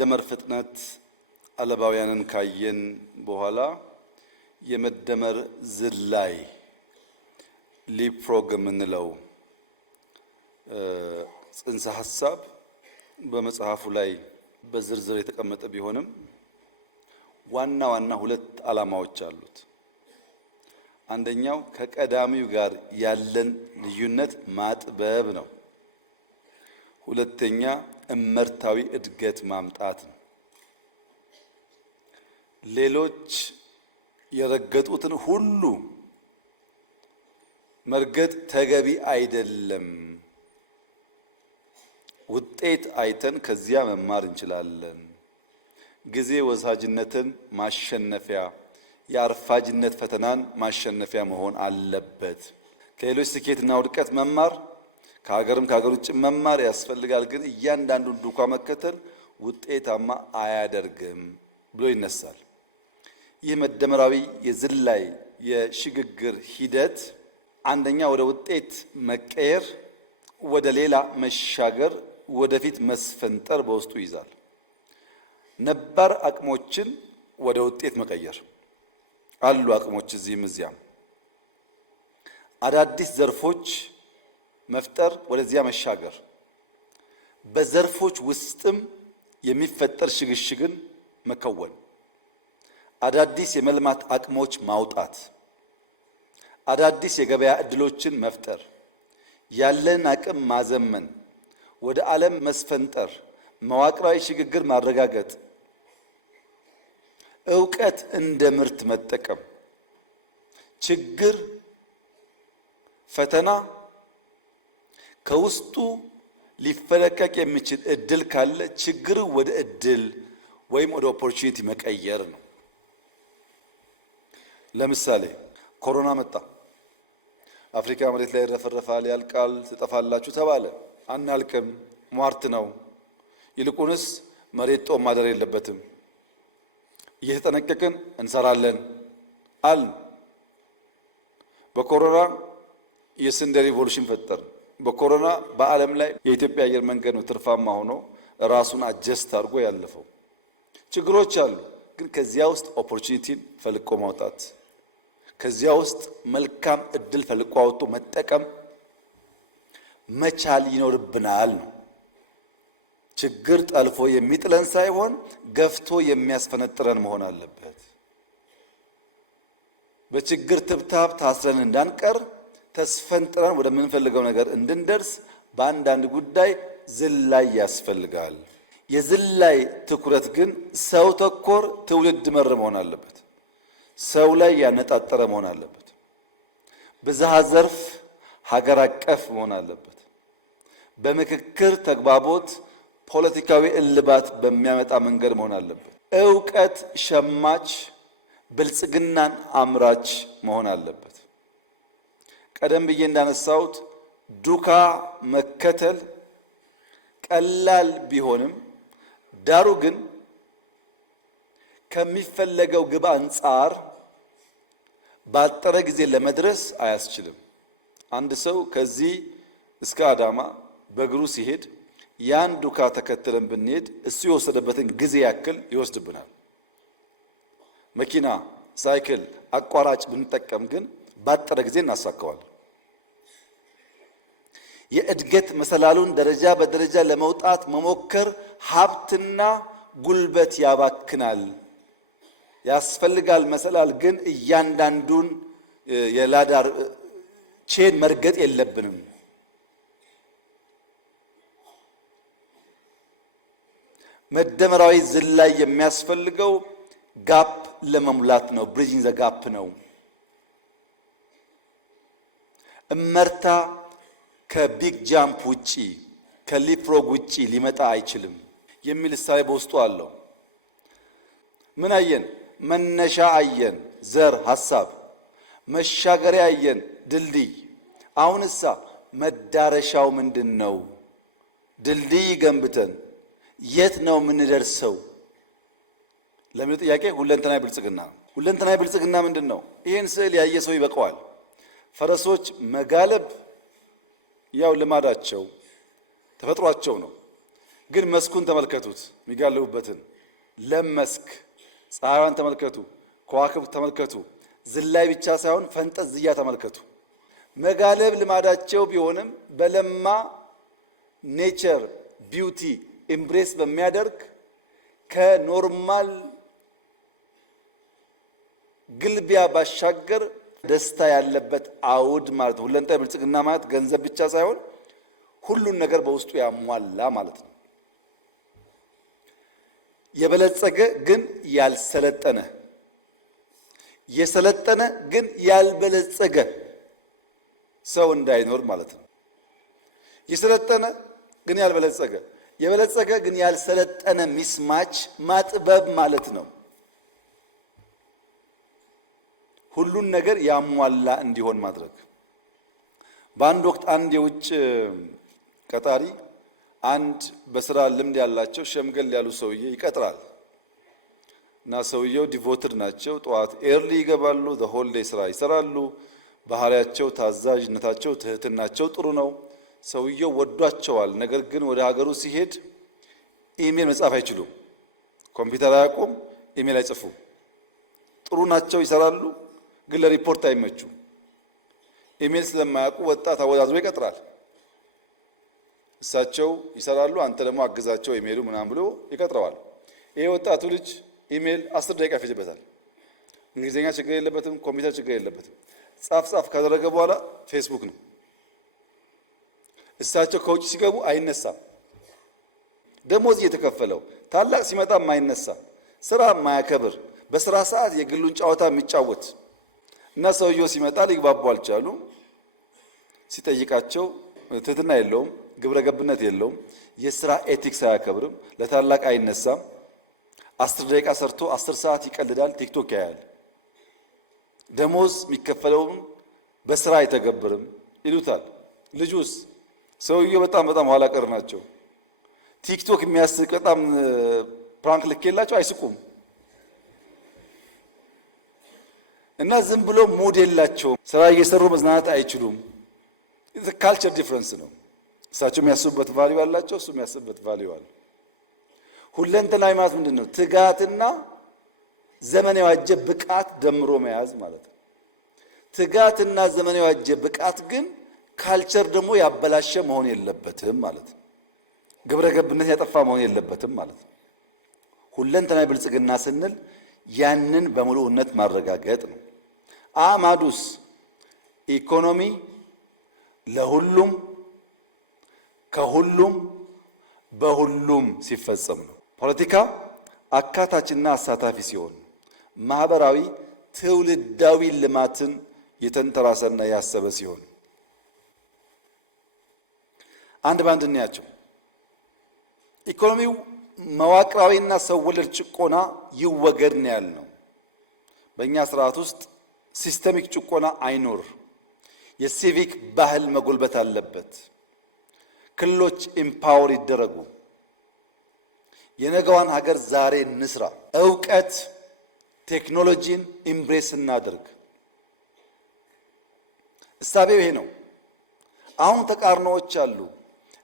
የመደመር ፍጥነት አለባውያንን ካየን በኋላ የመደመር ዝላይ ሊፕፍሮግ የምንለው ጽንሰ ሐሳብ በመጽሐፉ ላይ በዝርዝር የተቀመጠ ቢሆንም ዋና ዋና ሁለት ዓላማዎች አሉት። አንደኛው ከቀዳሚው ጋር ያለን ልዩነት ማጥበብ ነው። ሁለተኛ እመርታዊ እድገት ማምጣት ነው። ሌሎች የረገጡትን ሁሉ መርገጥ ተገቢ አይደለም። ውጤት አይተን ከዚያ መማር እንችላለን። ጊዜ ወሳጅነትን ማሸነፊያ፣ የአርፋጅነት ፈተናን ማሸነፊያ መሆን አለበት። ከሌሎች ስኬትና ውድቀት መማር፣ ከሀገርም ከሀገር ውጭ መማር ያስፈልጋል። ግን እያንዳንዱን ዱካ መከተል ውጤታማ አያደርግም ብሎ ይነሳል። ይህ መደመራዊ የዝላይ የሽግግር ሂደት አንደኛ ወደ ውጤት መቀየር፣ ወደ ሌላ መሻገር፣ ወደፊት መስፈንጠር በውስጡ ይዛል። ነባር አቅሞችን ወደ ውጤት መቀየር አሉ አቅሞች እዚህም እዚያም። አዳዲስ ዘርፎች መፍጠር፣ ወደዚያ መሻገር። በዘርፎች ውስጥም የሚፈጠር ሽግሽግን መከወን። አዳዲስ የመልማት አቅሞች ማውጣት፣ አዳዲስ የገበያ ዕድሎችን መፍጠር፣ ያለን አቅም ማዘመን፣ ወደ ዓለም መስፈንጠር፣ መዋቅራዊ ሽግግር ማረጋገጥ፣ ዕውቀት እንደ ምርት መጠቀም። ችግር፣ ፈተና ከውስጡ ሊፈለቀቅ የሚችል እድል ካለ ችግር ወደ እድል ወይም ወደ ኦፖርቹኒቲ መቀየር ነው። ለምሳሌ ኮሮና መጣ። አፍሪካ መሬት ላይ ይረፈረፋል፣ ያልቃል፣ ትጠፋላችሁ ተባለ። አናልቅም፣ ሟርት ነው። ይልቁንስ መሬት ጦም ማደር የለበትም፣ እየተጠነቀቅን እንሰራለን አል በኮሮና የስንዴ ሪቮሉሽን ፈጠር። በኮሮና በዓለም ላይ የኢትዮጵያ አየር መንገድ ነው ትርፋማ ሆኖ ራሱን አጀስት አድርጎ ያለፈው። ችግሮች አሉ፣ ግን ከዚያ ውስጥ ኦፖርቹኒቲን ፈልቆ ማውጣት፣ ከዚያ ውስጥ መልካም እድል ፈልቆ አውጥቶ መጠቀም መቻል ይኖርብናል ነው። ችግር ጠልፎ የሚጥለን ሳይሆን ገፍቶ የሚያስፈነጥረን መሆን አለበት። በችግር ትብታብ ታስረን እንዳንቀር ተስፈንጥረን ወደምንፈልገው ነገር እንድንደርስ በአንዳንድ ጉዳይ ዝላይ ያስፈልጋል። የዝላይ ትኩረት ግን ሰው ተኮር ትውልድ መር መሆን አለበት። ሰው ላይ ያነጣጠረ መሆን አለበት። ብዝሃ ዘርፍ ሀገር አቀፍ መሆን አለበት። በምክክር ተግባቦት ፖለቲካዊ እልባት በሚያመጣ መንገድ መሆን አለበት። ዕውቀት ሸማች ብልጽግናን አምራች መሆን አለበት። ቀደም ብዬ እንዳነሳሁት ዱካ መከተል ቀላል ቢሆንም ዳሩ ግን ከሚፈለገው ግብ አንጻር ባጠረ ጊዜ ለመድረስ አያስችልም። አንድ ሰው ከዚህ እስከ አዳማ በእግሩ ሲሄድ ያን ዱካ ተከትለን ብንሄድ እሱ የወሰደበትን ጊዜ ያክል ይወስድብናል። መኪና፣ ሳይክል፣ አቋራጭ ብንጠቀም ግን ባጠረ ጊዜ እናሳካዋለን። የእድገት መሰላሉን ደረጃ በደረጃ ለመውጣት መሞከር ሀብትና ጉልበት ያባክናል። ያስፈልጋል መሰላል፣ ግን እያንዳንዱን የላዳር ቼን መርገጥ የለብንም። መደመራዊ ዝላይ የሚያስፈልገው ጋፕ ለመሙላት ነው። ብሪጅንግ ዘ ጋፕ ነው። እመርታ ከቢግ ጃምፕ ውጪ ከሊፕፍሮግ ውጪ ሊመጣ አይችልም የሚል እሳቤ በውስጡ አለው። ምን አየን? መነሻ አየን፣ ዘር ሐሳብ፣ መሻገሪያ አየን፣ ድልድይ። አሁንሳ መዳረሻው ምንድነው? ድልድይ ገንብተን የት ነው የምንደርሰው? ለምን ጥያቄ ሁለንተናዊ ብልጽግና ነው። ሁለንተናዊ ብልጽግና ምንድነው? ይህን ስዕል ያየ ሰው ይበቃዋል። ፈረሶች መጋለብ ያው ልማዳቸው ተፈጥሯቸው ነው። ግን መስኩን ተመልከቱት፣ የሚጋልቡበትን ለም መስክ፣ ፀሐይዋን ተመልከቱ፣ ከዋክብት ተመልከቱ። ዝላይ ብቻ ሳይሆን ፈንጠዝያ ተመልከቱ። መጋለብ ልማዳቸው ቢሆንም በለማ ኔቸር ቢዩቲ ኢምብሬስ በሚያደርግ ከኖርማል ግልቢያ ባሻገር ደስታ ያለበት አውድ ማለት ነው። ሁለንተናዊ ብልጽግና ማለት ገንዘብ ብቻ ሳይሆን ሁሉን ነገር በውስጡ ያሟላ ማለት ነው። የበለጸገ ግን ያልሰለጠነ፣ የሰለጠነ ግን ያልበለጸገ ሰው እንዳይኖር ማለት ነው። የሰለጠነ ግን ያልበለጸገ፣ የበለጸገ ግን ያልሰለጠነ ሚስማች ማጥበብ ማለት ነው። ሁሉን ነገር ያሟላ እንዲሆን ማድረግ። በአንድ ወቅት አንድ የውጭ ቀጣሪ አንድ በስራ ልምድ ያላቸው ሸምገል ያሉ ሰውዬ ይቀጥራል እና ሰውየው ዲቮትድ ናቸው። ጠዋት ኤርሊ ይገባሉ፣ ዘሆል ዴይ ስራ ይሰራሉ። ባህሪያቸው፣ ታዛዥነታቸው፣ ትህትናቸው ጥሩ ነው። ሰውየው ወዷቸዋል። ነገር ግን ወደ ሀገሩ ሲሄድ ኢሜል መጻፍ አይችሉም። ኮምፒውተር አያውቁም፣ ኢሜል አይጽፉም። ጥሩ ናቸው፣ ይሰራሉ፣ ግን ለሪፖርት አይመቹም። ኢሜል ስለማያውቁ ወጣት አወዳድሮ ይቀጥራል። እሳቸው ይሰራሉ፣ አንተ ደግሞ አግዛቸው ኢሜሉ ምናምን ብሎ ይቀጥረዋል። ይሄ ወጣቱ ልጅ ኢሜል 10 ደቂቃ ይፈጅበታል። እንግሊዝኛ ችግር የለበትም፣ ኮምፒውተር ችግር የለበትም። ጻፍ ካደረገ በኋላ ፌስቡክ ነው። እሳቸው ከውጭ ሲገቡ አይነሳም። ደሞዝ እየተከፈለው ታላቅ ሲመጣ የማይነሳ ስራ የማያከብር በስራ ሰዓት የግሉን ጨዋታ የሚጫወት እና ሰውየው ሲመጣ ሊግባቡ አልቻሉም። ሲጠይቃቸው ትህትና የለውም፣ ግብረ ገብነት የለውም፣ የስራ ኤቲክስ አያከብርም፣ ለታላቅ አይነሳም። 10 ደቂቃ ሰርቶ 10 ሰዓት ይቀልዳል፣ ቲክቶክ ያያል። ደሞዝ የሚከፈለውን በስራ አይተገብርም ይሉታል። ልጁስ ሰውየው በጣም ኋላ ቀር ናቸው። ቲክቶክ የሚያስቅ በጣም ፕራንክ ልኬላቸው አይስቁም እና ዝም ብሎ ሙድ የላቸውም። ስራ እየሰሩ መዝናናት አይችሉም። ካልቸር ዲፍረንስ ነው። እሳቸው የሚያስቡበት ቫልዩ አላቸው፣ እሱ የሚያስቡበት ቫልዩ አለ። ሁለንተናዊ ማለት ምንድን ነው? ትጋትና ዘመን የዋጀ ብቃት ደምሮ መያዝ ማለት ነው። ትጋትና ዘመን የዋጀ ብቃት ግን ካልቸር ደግሞ ያበላሸ መሆን የለበትም ማለት ነው። ግብረ ገብነት ያጠፋ መሆን የለበትም ማለት ነው። ሁለንተናዊ ብልጽግና ስንል ያንን በሙሉነት ማረጋገጥ ነው። አማዱስ ኢኮኖሚ ለሁሉም ከሁሉም በሁሉም ሲፈጸም ነው። ፖለቲካ አካታችና አሳታፊ ሲሆን፣ ማህበራዊ ትውልዳዊ ልማትን የተንተራሰና ያሰበ ሲሆን፣ አንድ ባንድ እንያቸው። ኢኮኖሚው መዋቅራዊና ሰው ወለድ ጭቆና ይወገድ ነው ያልነው። በእኛ ስርዓት ውስጥ ሲስተሚክ ጭቆና አይኖር። የሲቪክ ባህል መጎልበት አለበት። ክልሎች ኢምፓወር ይደረጉ። የነገዋን ሀገር ዛሬ እንስራ። እውቀት ቴክኖሎጂን ኢምብሬስ እናድርግ። እሳቤው ይሄ ነው። አሁን ተቃርኖዎች አሉ።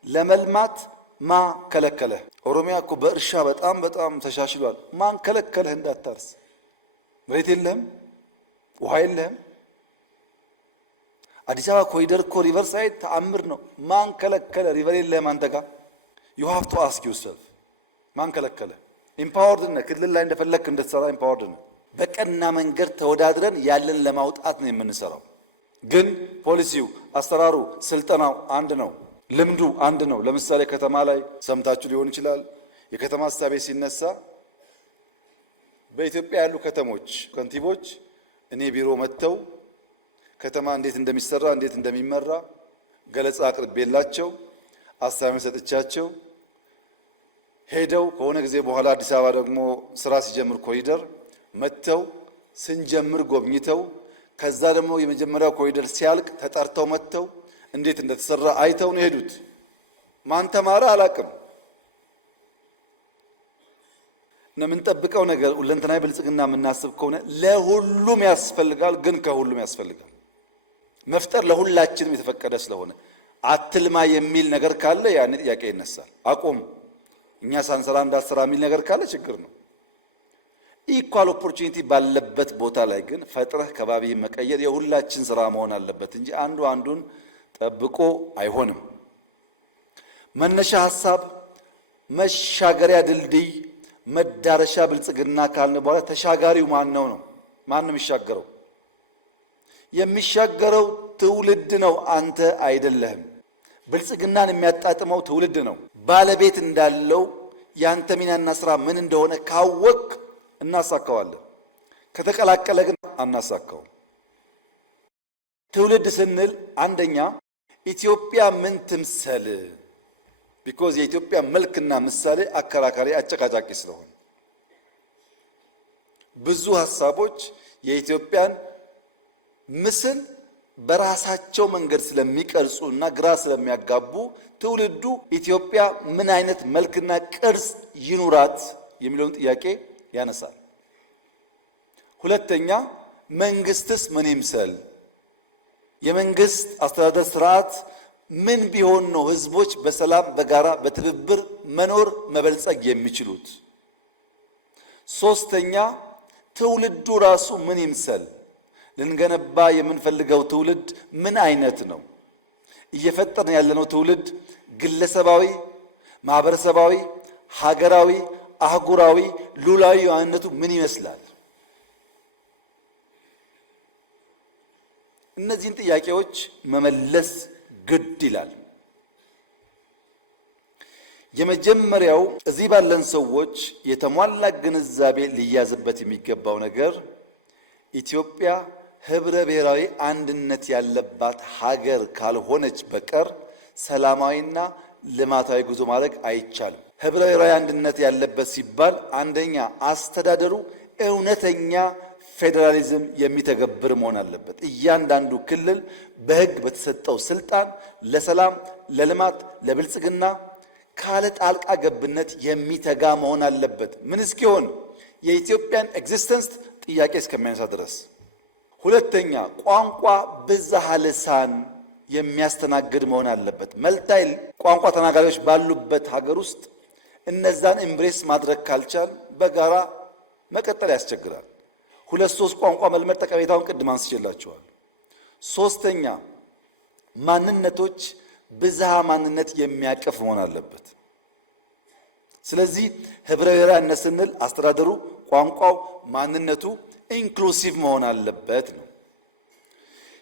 ለመልማት ማ ከለከለህ? ኦሮሚያ እኮ በእርሻ በጣም ተሻሽሏል። ማን ከለከለህ እንዳታርስ? መሬት የለህም፣ ውሃ የለህም። አዲስ አበባ ኮሪደር እኮ ሪቨር ሳይድ ተአምር ነው። ማን ከለከለ? ሪቨር የለህም አንተ ጋር። ዩ ሃቭ ቱ አስክ ዩርሰልፍ ማን ከለከለ? ኢምፓወርድ ነህ። ክልል ላይ እንደፈለክ እንድትሰራ ኢምፓወርድ ነህ። በቀና መንገድ ተወዳድረን ያለን ለማውጣት ነው የምንሰራው። ግን ፖሊሲው፣ አሰራሩ፣ ስልጠናው አንድ ነው። ልምዱ አንድ ነው። ለምሳሌ ከተማ ላይ ሰምታችሁ ሊሆን ይችላል። የከተማ ሀሳቤ ሲነሳ በኢትዮጵያ ያሉ ከተሞች ከንቲቦች እኔ ቢሮ መጥተው ከተማ እንዴት እንደሚሰራ እንዴት እንደሚመራ ገለጻ አቅርቤላቸው አሳቢ ሰጥቻቸው ሄደው ከሆነ ጊዜ በኋላ አዲስ አበባ ደግሞ ስራ ሲጀምር ኮሪደር መጥተው ስንጀምር ጎብኝተው ከዛ ደግሞ የመጀመሪያው ኮሪደር ሲያልቅ ተጠርተው መጥተው እንዴት እንደተሰራ አይተው ነው ሄዱት። ማን ተማረ አላቅም። የምንጠብቀው ነገር ሁለንተናዊ ብልጽግና የምናስብ ከሆነ ለሁሉም ያስፈልጋል፣ ግን ከሁሉም ያስፈልጋል። መፍጠር ለሁላችንም የተፈቀደ ስለሆነ አትልማ የሚል ነገር ካለ ያኔ ጥያቄ ይነሳል። አቁም እኛ ሳንሰራ እንዳሰራ የሚል ነገር ካለ ችግር ነው። ኢኳል ኦፖርቹኒቲ ባለበት ቦታ ላይ ግን ፈጥረህ ከባቢ መቀየር የሁላችን ስራ መሆን አለበት እንጂ አንዱ አንዱን ጠብቆ አይሆንም። መነሻ ሐሳብ፣ መሻገሪያ ድልድይ፣ መዳረሻ ብልጽግና ካልን በኋላ ተሻጋሪው ማን ነው? ማን የሚሻገረው? የሚሻገረው ትውልድ ነው፣ አንተ አይደለህም። ብልጽግናን የሚያጣጥመው ትውልድ ነው። ባለቤት እንዳለው ያንተ ሚናና ስራ ምን እንደሆነ ካወቅ እናሳካዋለን። ከተቀላቀለ ግን አናሳካውም። ትውልድ ስንል አንደኛ ኢትዮጵያ ምን ትምሰል? ቢኮዝ የኢትዮጵያ መልክና ምሳሌ አከራካሪ አጨቃጫቂ ስለሆነ ብዙ ሐሳቦች የኢትዮጵያን ምስል በራሳቸው መንገድ ስለሚቀርጹ እና ግራ ስለሚያጋቡ ትውልዱ ኢትዮጵያ ምን አይነት መልክና ቅርጽ ይኑራት የሚለውን ጥያቄ ያነሳል። ሁለተኛ መንግስትስ ምን ይምሰል? የመንግስት አስተዳደር ስርዓት ምን ቢሆን ነው ህዝቦች በሰላም በጋራ በትብብር መኖር መበልጸግ የሚችሉት? ሶስተኛ ትውልዱ ራሱ ምን ይምሰል? ልንገነባ የምንፈልገው ትውልድ ምን አይነት ነው? እየፈጠርን ያለነው ትውልድ ግለሰባዊ፣ ማህበረሰባዊ፣ ሀገራዊ፣ አህጉራዊ፣ ሉላዊ ማንነቱ ምን ይመስላል? እነዚህን ጥያቄዎች መመለስ ግድ ይላል። የመጀመሪያው እዚህ ባለን ሰዎች የተሟላ ግንዛቤ ሊያዝበት የሚገባው ነገር ኢትዮጵያ ህብረ ብሔራዊ አንድነት ያለባት ሀገር ካልሆነች በቀር ሰላማዊና ልማታዊ ጉዞ ማድረግ አይቻልም። ህብረ ብሔራዊ አንድነት ያለበት ሲባል አንደኛ አስተዳደሩ እውነተኛ ፌዴራሊዝም የሚተገብር መሆን አለበት። እያንዳንዱ ክልል በህግ በተሰጠው ስልጣን ለሰላም፣ ለልማት፣ ለብልጽግና ካለ ጣልቃ ገብነት የሚተጋ መሆን አለበት። ምን እስኪሆን? የኢትዮጵያን ኤግዚስተንስ ጥያቄ እስከሚያነሳ ድረስ። ሁለተኛ ቋንቋ ብዝሃ ልሳን የሚያስተናግድ መሆን አለበት። መልታይ ቋንቋ ተናጋሪዎች ባሉበት ሀገር ውስጥ እነዛን ኤምብሬስ ማድረግ ካልቻል በጋራ መቀጠል ያስቸግራል። ሁለት ሶስት ቋንቋ መልመድ ጠቀሜታውን ቅድም አንስቼላችኋል። ሶስተኛ ማንነቶች ብዝሃ ማንነት የሚያቅፍ መሆን አለበት። ስለዚህ ህብረ ብሔራዊነት ስንል አስተዳደሩ፣ ቋንቋው፣ ማንነቱ ኢንክሉሲቭ መሆን አለበት ነው።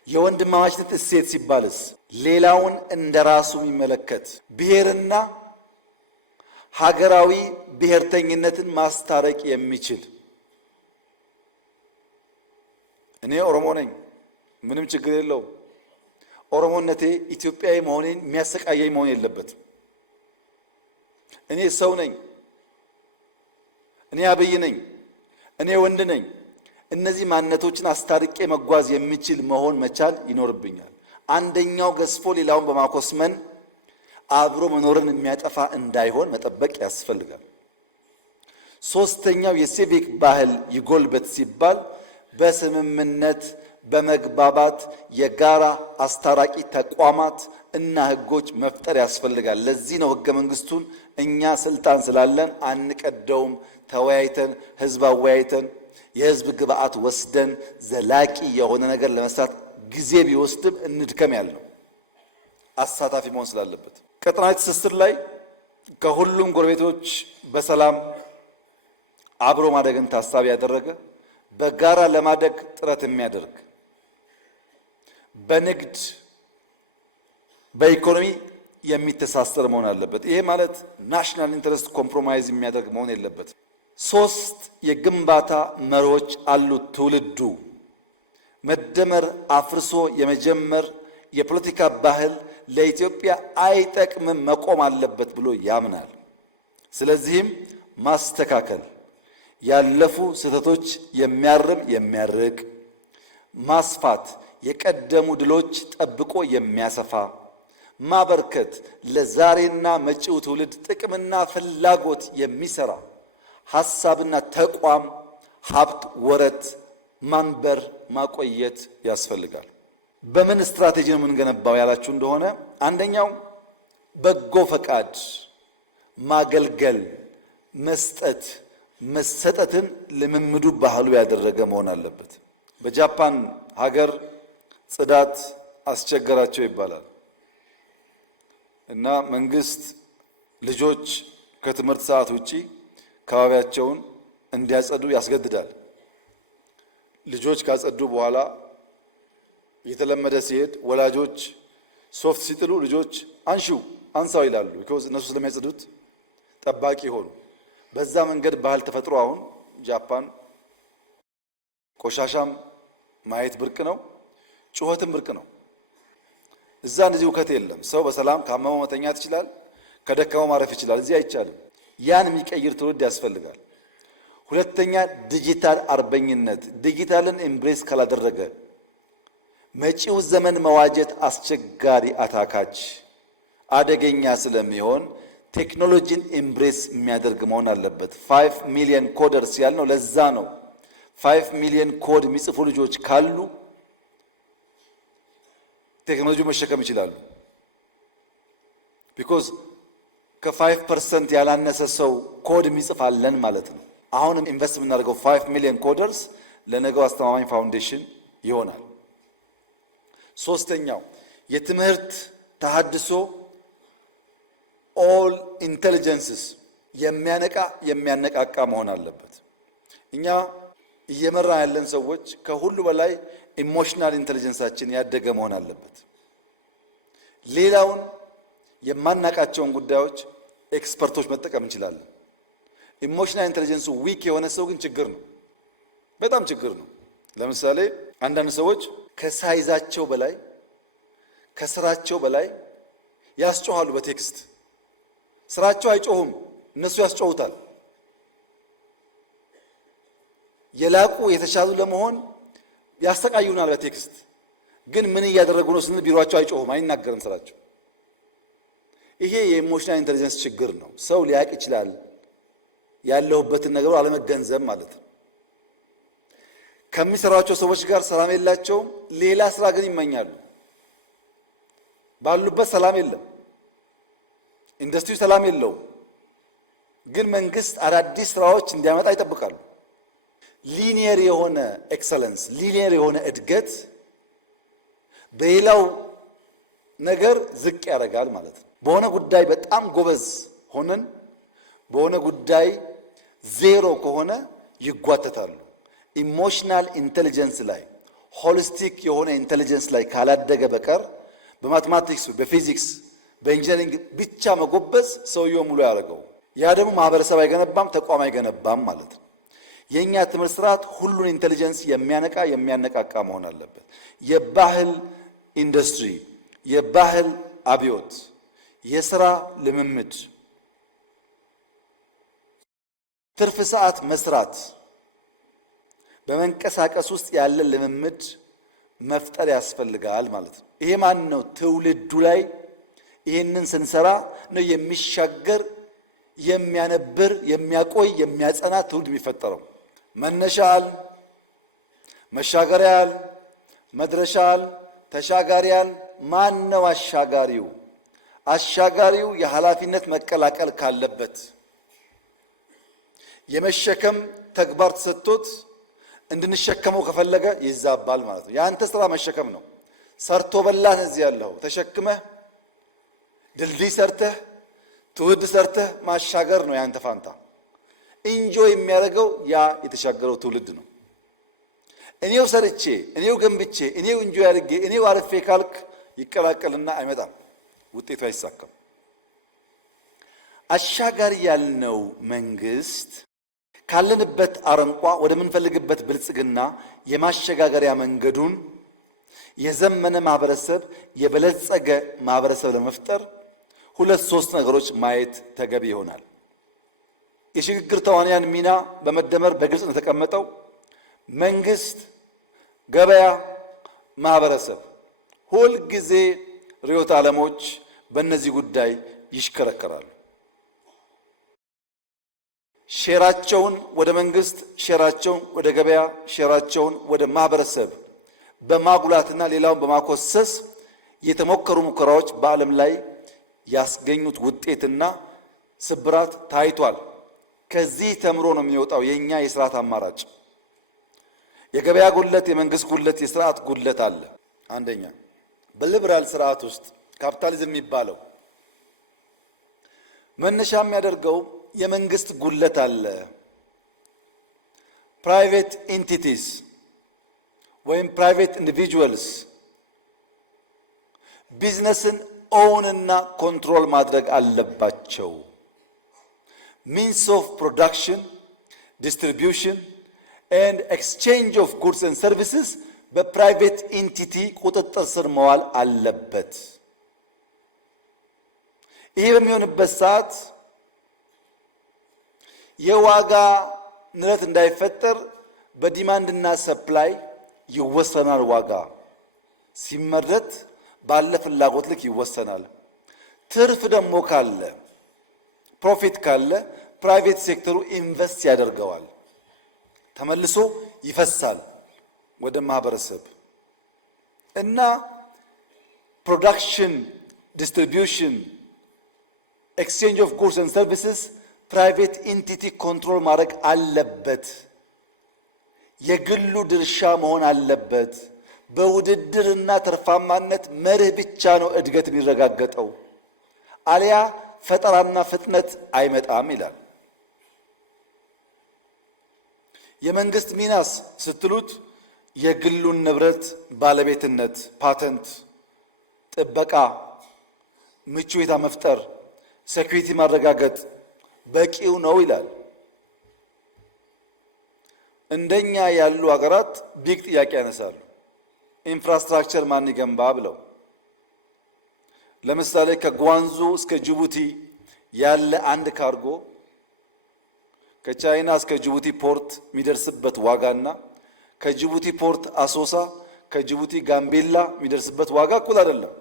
የወንድማማችነት እሴት ሲባልስ ሌላውን እንደራሱ የሚመለከት ብሔርና ሀገራዊ ብሔርተኝነትን ማስታረቅ የሚችል እኔ ኦሮሞ ነኝ፣ ምንም ችግር የለውም። ኦሮሞነቴ ኢትዮጵያዊ መሆኔን የሚያሰቃየኝ መሆን የለበትም። እኔ ሰው ነኝ፣ እኔ አብይ ነኝ፣ እኔ ወንድ ነኝ። እነዚህ ማንነቶችን አስታርቄ መጓዝ የሚችል መሆን መቻል ይኖርብኛል። አንደኛው ገዝፎ ሌላውን በማኮስመን አብሮ መኖርን የሚያጠፋ እንዳይሆን መጠበቅ ያስፈልጋል። ሶስተኛው የሲቪክ ባህል ይጎልበት ሲባል በስምምነት በመግባባት የጋራ አስታራቂ ተቋማት እና ህጎች መፍጠር ያስፈልጋል። ለዚህ ነው ህገ መንግስቱን እኛ ስልጣን ስላለን አንቀደውም፣ ተወያይተን ህዝብ አወያይተን የህዝብ ግብአት ወስደን ዘላቂ የሆነ ነገር ለመስራት ጊዜ ቢወስድም እንድከም ያለው አሳታፊ መሆን ስላለበት። ቀጠናዊ ትስስር ላይ ከሁሉም ጎረቤቶች በሰላም አብሮ ማደግን ታሳቢ ያደረገ በጋራ ለማደግ ጥረት የሚያደርግ በንግድ በኢኮኖሚ የሚተሳሰር መሆን አለበት። ይሄ ማለት ናሽናል ኢንተረስት ኮምፕሮማይዝ የሚያደርግ መሆን የለበትም። ሶስት የግንባታ መሪዎች አሉት ትውልዱ። መደመር አፍርሶ የመጀመር የፖለቲካ ባህል ለኢትዮጵያ አይጠቅምም፣ መቆም አለበት ብሎ ያምናል። ስለዚህም ማስተካከል፣ ያለፉ ስህተቶች የሚያርም የሚያርቅ፣ ማስፋት፣ የቀደሙ ድሎች ጠብቆ የሚያሰፋ፣ ማበርከት፣ ለዛሬና መጪው ትውልድ ጥቅምና ፍላጎት የሚሰራ ሐሳብና ተቋም፣ ሀብት፣ ወረት ማንበር ማቆየት ያስፈልጋል። በምን ስትራቴጂ ነው የምንገነባው ያላችሁ እንደሆነ አንደኛው በጎ ፈቃድ፣ ማገልገል፣ መስጠት፣ መሰጠትን ልምምዱ ባህሉ ያደረገ መሆን አለበት። በጃፓን ሀገር ጽዳት አስቸገራቸው ይባላል እና መንግስት ልጆች ከትምህርት ሰዓት ውጪ አካባቢያቸውን እንዲያጸዱ ያስገድዳል። ልጆች ካጸዱ በኋላ እየተለመደ ሲሄድ ወላጆች ሶፍት ሲጥሉ ልጆች አንሺው አንሳው ይላሉ። because እነሱ ስለሚያጸዱት ጠባቂ ሆኑ። በዛ መንገድ ባህል ተፈጥሮ አሁን ጃፓን ቆሻሻም ማየት ብርቅ ነው፣ ጩኸትም ብርቅ ነው። እዛ እንደዚህ ውከት የለም። ሰው በሰላም ካመመው መተኛት ይችላል፣ ከደከመው ማረፍ ይችላል። እዚህ አይቻልም። ያን የሚቀይር ትውልድ ያስፈልጋል። ሁለተኛ ዲጂታል አርበኝነት። ዲጂታልን ኤምብሬስ ካላደረገ መጪው ዘመን መዋጀት አስቸጋሪ፣ አታካች፣ አደገኛ ስለሚሆን ቴክኖሎጂን ኤምብሬስ የሚያደርግ መሆን አለበት። 5 ሚሊዮን ኮደርስ ያልነው ለዛ ነው። 5 ሚሊዮን ኮድ የሚጽፉ ልጆች ካሉ ቴክኖሎጂ መሸከም ይችላሉ። ቢኮዝ ከ5% ያላነሰ ሰው ኮድ የሚጽፍ አለን ማለት ነው። አሁንም ኢንቨስት የምናደርገው 5 ሚሊዮን ኮደርስ ለነገው አስተማማኝ ፋውንዴሽን ይሆናል። ሶስተኛው የትምህርት ተሐድሶ ኦል ኢንተሊጀንስስ የሚያነቃቃ መሆን አለበት። እኛ እየመራ ያለን ሰዎች ከሁሉ በላይ ኢሞሽናል ኢንተሊጀንሳችን ያደገ መሆን አለበት። ሌላውን የማናቃቸውን ጉዳዮች ኤክስፐርቶች መጠቀም እንችላለን። ኢሞሽናል ኢንተሊጀንሱ ዊክ የሆነ ሰው ግን ችግር ነው፣ በጣም ችግር ነው። ለምሳሌ አንዳንድ ሰዎች ከሳይዛቸው በላይ ከስራቸው በላይ ያስጮሃሉ። በቴክስት ስራቸው አይጮሁም፣ እነሱ ያስጮሁታል። የላቁ የተሻሉ ለመሆን ያስተቃዩናል በቴክስት ግን ምን እያደረጉ ነው ስንል ቢሮአቸው አይጮሁም፣ አይናገርም ስራቸው። ይሄ የኢሞሽናል ኢንተሊጀንስ ችግር ነው። ሰው ሊያቅ ይችላል ያለሁበትን ነገሩ አለመገንዘብ ማለት ነው። ከሚሰሯቸው ሰዎች ጋር ሰላም የላቸውም፣ ሌላ ስራ ግን ይመኛሉ። ባሉበት ሰላም የለም፣ ኢንዱስትሪው ሰላም የለውም፣ ግን መንግስት አዳዲስ ስራዎች እንዲያመጣ ይጠብቃሉ። ሊኒየር የሆነ ኤክሰለንስ፣ ሊኒየር የሆነ እድገት በሌላው ነገር ዝቅ ያደርጋል ማለት ነው። በሆነ ጉዳይ በጣም ጎበዝ ሆነን በሆነ ጉዳይ ዜሮ ከሆነ ይጓተታሉ። ኢሞሽናል ኢንተሊጀንስ ላይ ሆሊስቲክ የሆነ ኢንተሊጀንስ ላይ ካላደገ በቀር በማትማቲክስ፣ በፊዚክስ፣ በኢንጂነሪንግ ብቻ መጎበዝ ሰውየው ሙሉ ያደርገው። ያ ደግሞ ማህበረሰብ አይገነባም፣ ተቋም አይገነባም ማለት ነው። የኛ ትምህርት ስርዓት ሁሉን ኢንተሊጀንስ የሚያነቃ የሚያነቃቃ መሆን አለበት። የባህል ኢንዱስትሪ፣ የባህል አብዮት፣ የሥራ ልምምድ፣ ትርፍ ሰዓት መስራት፣ በመንቀሳቀስ ውስጥ ያለ ልምምድ መፍጠር ያስፈልጋል ማለት ነው። ይሄ ማን ነው? ትውልዱ ላይ ይሄንን ስንሰራ ነው የሚሻገር የሚያነብር የሚያቆይ የሚያጸና ትውልድ የሚፈጠረው። መነሻል፣ መሻገሪያል፣ መድረሻል፣ ተሻጋሪያል። ማን ነው አሻጋሪው? አሻጋሪው የኃላፊነት መቀላቀል ካለበት የመሸከም ተግባር ተሰጥቶት እንድንሸከመው ከፈለገ ይዛባል ማለት ነው። የአንተ ስራ መሸከም ነው። ሰርቶ በላህ እዚህ ያለው ተሸክመህ ድልድይ ሰርተህ ትውልድ ሰርተህ ማሻገር ነው ያንተ ፋንታ። ኢንጆይ የሚያደርገው ያ የተሻገረው ትውልድ ነው። እኔው ሰርቼ እኔው ገንብቼ እኔው ኢንጆይ አድርጌ እኔው አርፌ ካልክ ይቀላቀልና አይመጣም፣ ውጤቱ አይሳካም። አሻጋሪ ያልነው መንግስት ካለንበት አረንቋ ወደምንፈልግበት ብልጽግና የማሸጋገሪያ መንገዱን የዘመነ ማህበረሰብ የበለጸገ ማህበረሰብ ለመፍጠር 2-3 ነገሮች ማየት ተገቢ ይሆናል። የሽግግር ተዋንያን ሚና በመደመር በግልጽ እንደተቀመጠው መንግስት፣ ገበያ፣ ማህበረሰብ ሁል ጊዜ ርዕዮተ ዓለሞች በእነዚህ ጉዳይ ይሽከረከራሉ። ሼራቸውን ወደ መንግስት፣ ሼራቸውን ወደ ገበያ፣ ሼራቸውን ወደ ማህበረሰብ በማጉላትና ሌላውን በማኮሰስ የተሞከሩ ሙከራዎች በዓለም ላይ ያስገኙት ውጤትና ስብራት ታይቷል። ከዚህ ተምሮ ነው የሚወጣው የኛ የስርዓት አማራጭ። የገበያ ጉድለት፣ የመንግስት ጉድለት፣ የስርዓት ጉድለት አለ። አንደኛ በሊበራል ስርዓት ውስጥ ካፒታሊዝም የሚባለው መነሻ የሚያደርገው የመንግስት ጉድለት አለ። ፕራይቬት ኢንቲቲስ ወይም ፕራይቬት ኢንዲቪጁዋልስ ቢዝነስን ኦውን እና ኮንትሮል ማድረግ አለባቸው። ሚንስ ኦፍ ፕሮዳክሽን፣ ዲስትሪቢዩሽን ኤንድ ኤክስቼንጅ ኦፍ ጉድስ ኤንድ ሰርቪስስ በፕራይቬት ኢንቲቲ ቁጥጥር ስር መዋል አለበት። ይህ በሚሆንበት ሰዓት የዋጋ ንረት እንዳይፈጠር በዲማንድና ሰፕላይ ይወሰናል። ዋጋ ሲመረት ባለ ፍላጎት ልክ ይወሰናል። ትርፍ ደግሞ ካለ ፕሮፊት ካለ ፕራይቬት ሴክተሩ ኢንቨስት ያደርገዋል፣ ተመልሶ ይፈሳል ወደ ማህበረሰብ እና ፕሮዳክሽን፣ ዲስትሪቢዩሽን፣ ኤክስቼንጅ ኦፍ ጉድስ ኤንድ ሰርቪስስ ፕራይቬት ኢንቲቲ ኮንትሮል ማድረግ አለበት። የግሉ ድርሻ መሆን አለበት። በውድድርና ትርፋማነት መርህ ብቻ ነው እድገት የሚረጋገጠው፣ አሊያ ፈጠራና ፍጥነት አይመጣም ይላል። የመንግስት ሚናስ ስትሉት የግሉን ንብረት ባለቤትነት፣ ፓተንት፣ ጥበቃ፣ ምቹ ሁኔታ መፍጠር፣ ሴኩሪቲ ማረጋገጥ በቂው ነው ይላል። እንደኛ ያሉ ሀገራት ቢግ ጥያቄ ያነሳሉ። ኢንፍራስትራክቸር ማን ይገንባ ብለው። ለምሳሌ ከጓንዙ እስከ ጅቡቲ ያለ አንድ ካርጎ ከቻይና እስከ ጅቡቲ ፖርት የሚደርስበት ዋጋና ከጅቡቲ ፖርት አሶሳ፣ ከጅቡቲ ጋምቤላ የሚደርስበት ዋጋ እኩል አይደለም።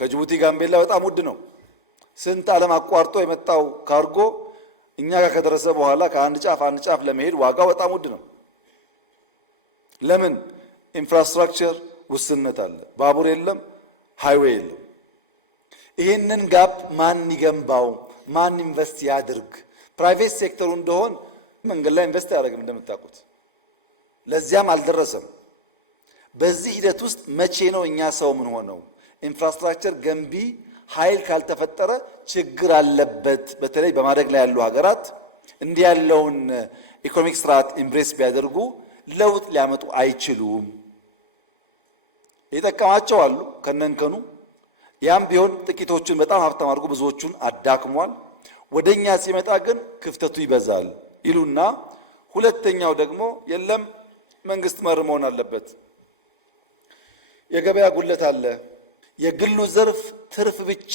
ከጅቡቲ ጋምቤላ በጣም ውድ ነው። ስንት ዓለም አቋርጦ የመጣው ካርጎ እኛ ጋር ከደረሰ በኋላ ከአንድ ጫፍ አንድ ጫፍ ለመሄድ ዋጋው በጣም ውድ ነው። ለምን? ኢንፍራስትራክቸር ውስንነት አለ። ባቡር የለም፣ ሃይዌይ የለም። ይህንን ጋፕ ማን ይገንባው? ማን ኢንቨስት ያድርግ? ፕራይቬት ሴክተሩ እንደሆን መንገድ ላይ ኢንቨስት አያደርግም እንደምታውቁት። ለዚያም አልደረሰም። በዚህ ሂደት ውስጥ መቼ ነው እኛ ሰው ምን ሆነው? ኢንፍራስትራክቸር ገንቢ ኃይል ካልተፈጠረ ችግር አለበት። በተለይ በማደግ ላይ ያሉ ሀገራት እንዲህ ያለውን ኢኮኖሚክ ስርዓት ኢምብሬስ ቢያደርጉ ለውጥ ሊያመጡ አይችሉም። የጠቀማቸው አሉ ከነንከኑ። ያም ቢሆን ጥቂቶቹን በጣም ሀብታም አድርጎ ብዙዎቹን አዳክሟል። ወደኛ ሲመጣ ግን ክፍተቱ ይበዛል ይሉና ሁለተኛው ደግሞ የለም መንግስት መር መሆን አለበት። የገበያ ጉድለት አለ። የግሉ ዘርፍ ትርፍ ብቻ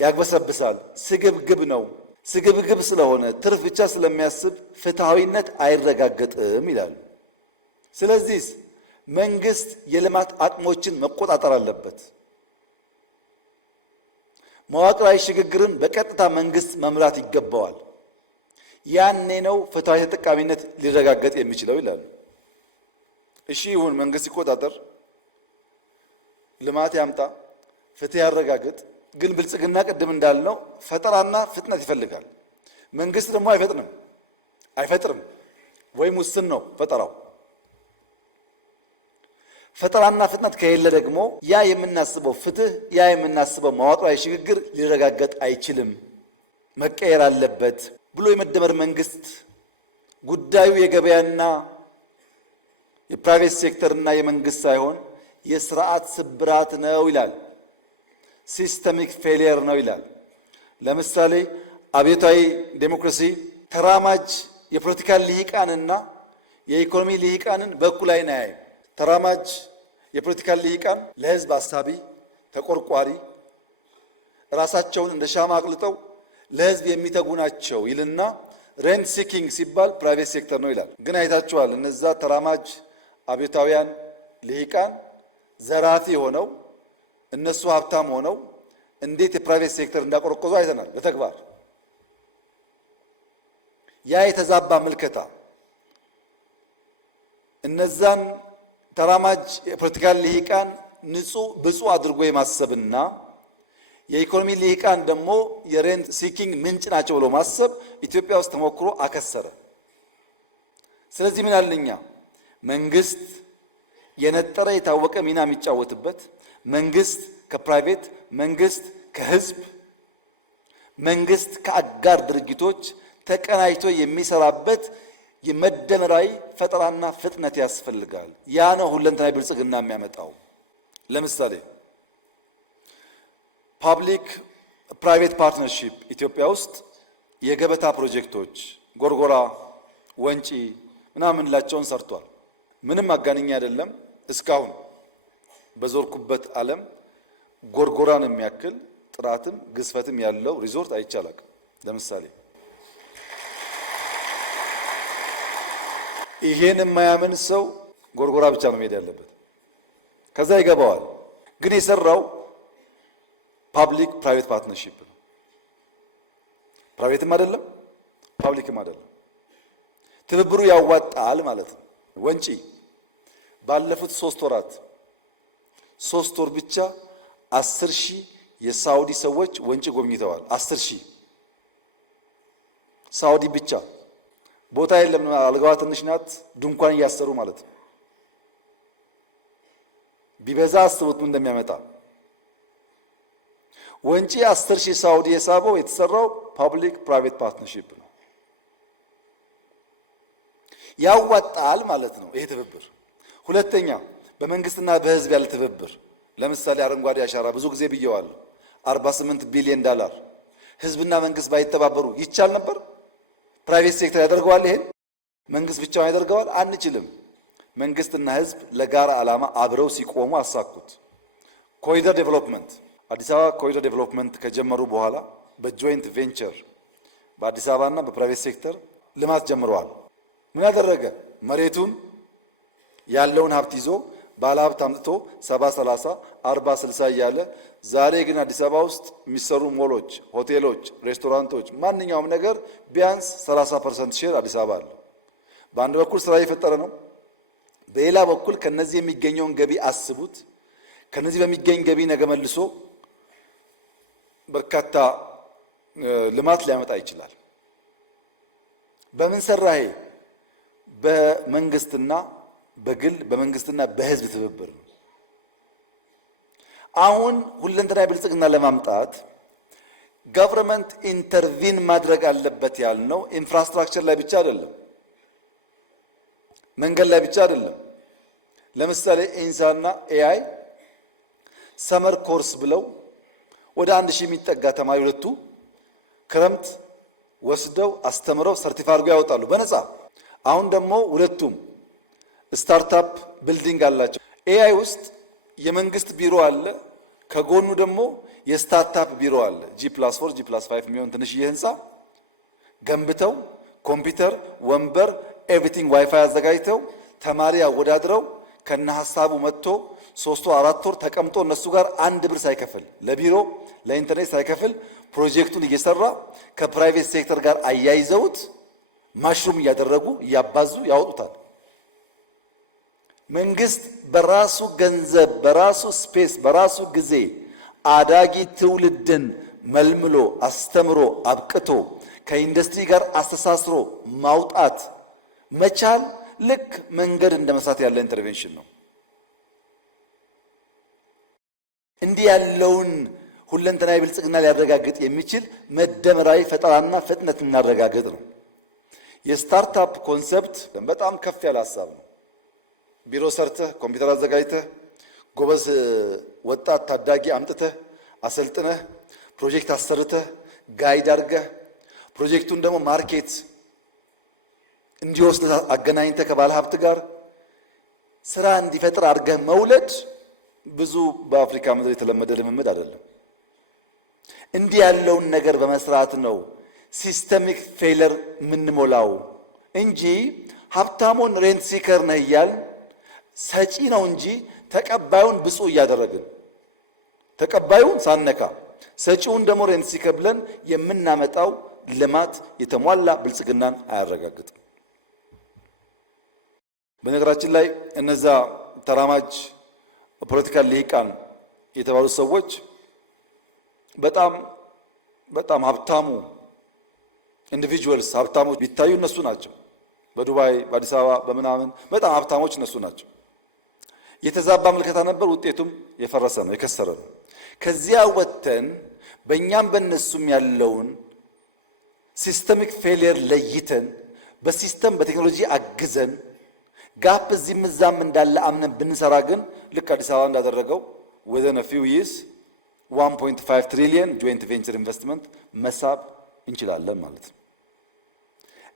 ያግበሰብሳል። ስግብግብ ነው። ስግብግብ ስለሆነ ትርፍ ብቻ ስለሚያስብ ፍትሐዊነት አይረጋገጥም ይላሉ። ስለዚህ መንግስት የልማት አቅሞችን መቆጣጠር አለበት። መዋቅራዊ ሽግግርን በቀጥታ መንግስት መምራት ይገባዋል። ያኔ ነው ፍትሐዊ ተጠቃሚነት ሊረጋገጥ የሚችለው ይላሉ። እሺ ይሁን፣ መንግስት ይቆጣጠር፣ ልማት ያምጣ፣ ፍትህ ያረጋግጥ። ግን ብልጽግና ቅድም እንዳልነው ፈጠራና ፍጥነት ይፈልጋል። መንግስት ደግሞ አይፈጥርም ወይም ውስን ነው ፈጠራው። ፈጠራና ፍጥነት ከሌለ ደግሞ ያ የምናስበው ፍትህ፣ ያ የምናስበው መዋቅራዊ ሽግግር ሊረጋገጥ አይችልም፣ መቀየር አለበት ብሎ የመደመር መንግስት ጉዳዩ የገበያና የፕራይቬት ሴክተርና የመንግስት ሳይሆን የስርዓት ስብራት ነው ይላል። ሲስተሚክ ፌሊየር ነው ይላል። ለምሳሌ አብዮታዊ ዴሞክራሲ ተራማጅ የፖለቲካ ልሂቃንና የኢኮኖሚ ልሂቃንን በእኩል ዓይን አያይም። ተራማጅ የፖለቲካ ልሂቃን ለህዝብ አሳቢ፣ ተቆርቋሪ፣ ራሳቸውን እንደ ሻማ አቅልጠው ለህዝብ የሚተጉ ናቸው ይልና ሬንት ሲኪንግ ሲባል ፕራይቬት ሴክተር ነው ይላል። ግን አይታችኋል፣ እነዛ ተራማጅ አብዮታውያን ልሂቃን ዘራፊ ሆነው እነሱ ሀብታም ሆነው እንዴት የፕራይቬት ሴክተር እንዳቆረቆዙ አይተናል በተግባር። ያ የተዛባ ምልከታ እነዛን ተራማጅ የፖለቲካ ልሂቃን ንጹህ ብፁዕ አድርጎ የማሰብና የኢኮኖሚ ልሂቃን ደግሞ የሬንት ሲኪንግ ምንጭ ናቸው ብሎ ማሰብ ኢትዮጵያ ውስጥ ተሞክሮ አከሰረ። ስለዚህ ምን አለኛ መንግስት የነጠረ የታወቀ ሚና የሚጫወትበት መንግስት ከፕራይቬት መንግስት ከህዝብ መንግስት ከአጋር ድርጅቶች ተቀናጅቶ የሚሰራበት የመደመራዊ ፈጠራና ፍጥነት ያስፈልጋል። ያ ነው ሁለንተናዊ ብልጽግና የሚያመጣው። ለምሳሌ ፓብሊክ ፕራይቬት ፓርትነርሺፕ ኢትዮጵያ ውስጥ የገበታ ፕሮጀክቶች ጎርጎራ፣ ወንጪ ምናምን ላቸውን ሰርቷል። ምንም አጋንኛ አይደለም። እስካሁን በዞርኩበት ዓለም ጎርጎራን የሚያክል ጥራትም ግዝፈትም ያለው ሪዞርት አይቻላል። ለምሳሌ ይሄን የማያምን ሰው ጎርጎራ ብቻ ነው መሄድ ያለበት፣ ከዛ ይገባዋል። ግን የሰራው ፓብሊክ ፕራይቬት ፓርትነርሺፕ ነው። ፕራይቬትም አይደለም ፓብሊክም አይደለም። ትብብሩ ያዋጣል ማለት ነው። ወንጪ ባለፉት 3 ወራት 3 ወር ብቻ 10,000 የሳውዲ ሰዎች ወንጪ ጎብኝተዋል። 10,000 ሳውዲ ብቻ። ቦታ የለም፣ አልጋዋ ትንሽ ናት፣ ድንኳን እያሰሩ ማለት ነው። ቢበዛ አስቡት ምን እንደሚያመጣ። ወንጪ 10,000 ሳውዲ የሳበው የተሰራው ፓብሊክ ፕራይቬት ፓርትነርሺፕ ነው። ያዋጣል ማለት ነው ይሄ ትብብር። ሁለተኛ በመንግስትና በህዝብ ያለ ትብብር። ለምሳሌ አረንጓዴ አሻራ ብዙ ጊዜ ብየዋለሁ። 48 ቢሊዮን ዶላር ህዝብና መንግስት ባይተባበሩ ይቻል ነበር? ፕራይቬት ሴክተር ያደርገዋል? ይሄን መንግስት ብቻውን ያደርገዋል? አንችልም። መንግስትና ህዝብ ለጋራ ዓላማ አብረው ሲቆሙ አሳኩት። ኮሪደር ዴቨሎፕመንት አዲስ አበባ ኮሪደር ዴቨሎፕመንት ከጀመሩ በኋላ በጆይንት ቬንቸር በአዲስ አበባና በፕራይቬት ሴክተር ልማት ጀምረዋል። ምን ያደረገ? መሬቱን ያለውን ሀብት ይዞ ባለ ሀብት አምጥቶ 70-30 40-60 እያለ ዛሬ ግን አዲስ አበባ ውስጥ የሚሰሩ ሞሎች፣ ሆቴሎች፣ ሬስቶራንቶች ማንኛውም ነገር ቢያንስ 30% ሼር አዲስ አበባ አለ። በአንድ በኩል ስራ እየፈጠረ ነው። በሌላ በኩል ከነዚህ የሚገኘውን ገቢ አስቡት። ከነዚህ በሚገኝ ገቢ ነገ መልሶ በርካታ ልማት ሊያመጣ ይችላል። በምን ሰራሄ? በመንግስትና በግል በመንግስትና በህዝብ ትብብር ነው። አሁን ሁለንተናዊ ብልጽግና ለማምጣት ገቨርንመንት ኢንተርቪን ማድረግ አለበት ያልነው ኢንፍራስትራክቸር ላይ ብቻ አይደለም፣ መንገድ ላይ ብቻ አይደለም። ለምሳሌ ኢንሳና ኤአይ ሰመር ኮርስ ብለው ወደ 1000 የሚጠጋ ተማሪ ሁለቱ ክረምት ወስደው አስተምረው ሰርቲፋይድ አድርገው ያወጣሉ በነፃ። አሁን ደግሞ ሁለቱም ስታርታፕ ቢልዲንግ አላቸው። ኤአይ ውስጥ የመንግስት ቢሮ አለ፣ ከጎኑ ደግሞ የስታርታፕ ቢሮ አለ። G+4 G+5 የሚሆን ትንሽዬ ህንፃ ገንብተው ኮምፒውተር፣ ወንበር፣ ኤቭሪቲንግ ዋይፋይ አዘጋጅተው ተማሪ አወዳድረው ከነ ሐሳቡ መጥቶ 3 ወር 4 ወር ተቀምጦ እነሱ ጋር 1 ብር ሳይከፍል ለቢሮ ለኢንተርኔት ሳይከፍል ፕሮጀክቱን እየሰራ ከፕራይቬት ሴክተር ጋር አያይዘውት ማሽሩም እያደረጉ እያባዙ ያወጡታል። መንግስት በራሱ ገንዘብ በራሱ ስፔስ በራሱ ጊዜ አዳጊ ትውልድን መልምሎ አስተምሮ አብቅቶ ከኢንዱስትሪ ጋር አስተሳስሮ ማውጣት መቻል ልክ መንገድ እንደመስራት ያለ ኢንተርቬንሽን ነው። እንዲህ ያለውን ሁለንተናዊ ብልጽግና ሊያረጋግጥ የሚችል መደመራዊ ፈጠራና ፍጥነት እናረጋግጥ ነው። የስታርታፕ ኮንሰፕት በጣም ከፍ ያለ ሀሳብ ነው። ቢሮ ሰርተህ ኮምፒውተር አዘጋጅተህ ጎበዝ ወጣት ታዳጊ አምጥተህ አሰልጥነህ ፕሮጀክት አሰርተህ ጋይድ አድርገህ ፕሮጀክቱን ደግሞ ማርኬት እንዲወስድ አገናኝተህ ከባለ ሀብት ጋር ስራ እንዲፈጥር አድርገህ መውለድ ብዙ በአፍሪካ ምድር የተለመደ ልምምድ አይደለም። እንዲህ ያለውን ነገር በመስራት ነው ሲስተሚክ ፌለር የምንሞላው እንጂ ሀብታሙን ሬንት ሲከር ነህ እያልን ሰጪ ነው እንጂ ተቀባዩን ብፁዕ እያደረግን ተቀባዩን ሳነካ ሰጪውን ደግሞ ሬንት ሲከር ብለን የምናመጣው ልማት የተሟላ ብልጽግናን አያረጋግጥም። በነገራችን ላይ እነዛ ተራማጅ ፖለቲካል ልሂቃን የተባሉ ሰዎች በጣም ሀብታሙ ኢንዲቪጁዋልስ ሀብታሞች ቢታዩ እነሱ ናቸው። በዱባይ በአዲስ አበባ በምናምን በጣም ሀብታሞች እነሱ ናቸው። የተዛባ ምልከታ ነበር። ውጤቱም የፈረሰ ነው፣ የከሰረ ነው። ከዚያ ወጥተን በእኛም በእነሱም ያለውን ሲስተሚክ ፌሊየር ለይተን በሲስተም በቴክኖሎጂ አግዘን ጋፕ እዚህም እዛም እንዳለ አምነን ብንሰራ ግን ልክ አዲስ አበባ እንዳደረገው within a few years 1.5 ትሪሊየን ጆይንት ቬንቸር ኢንቨስትመንት መሳብ እንችላለን ማለት ነው።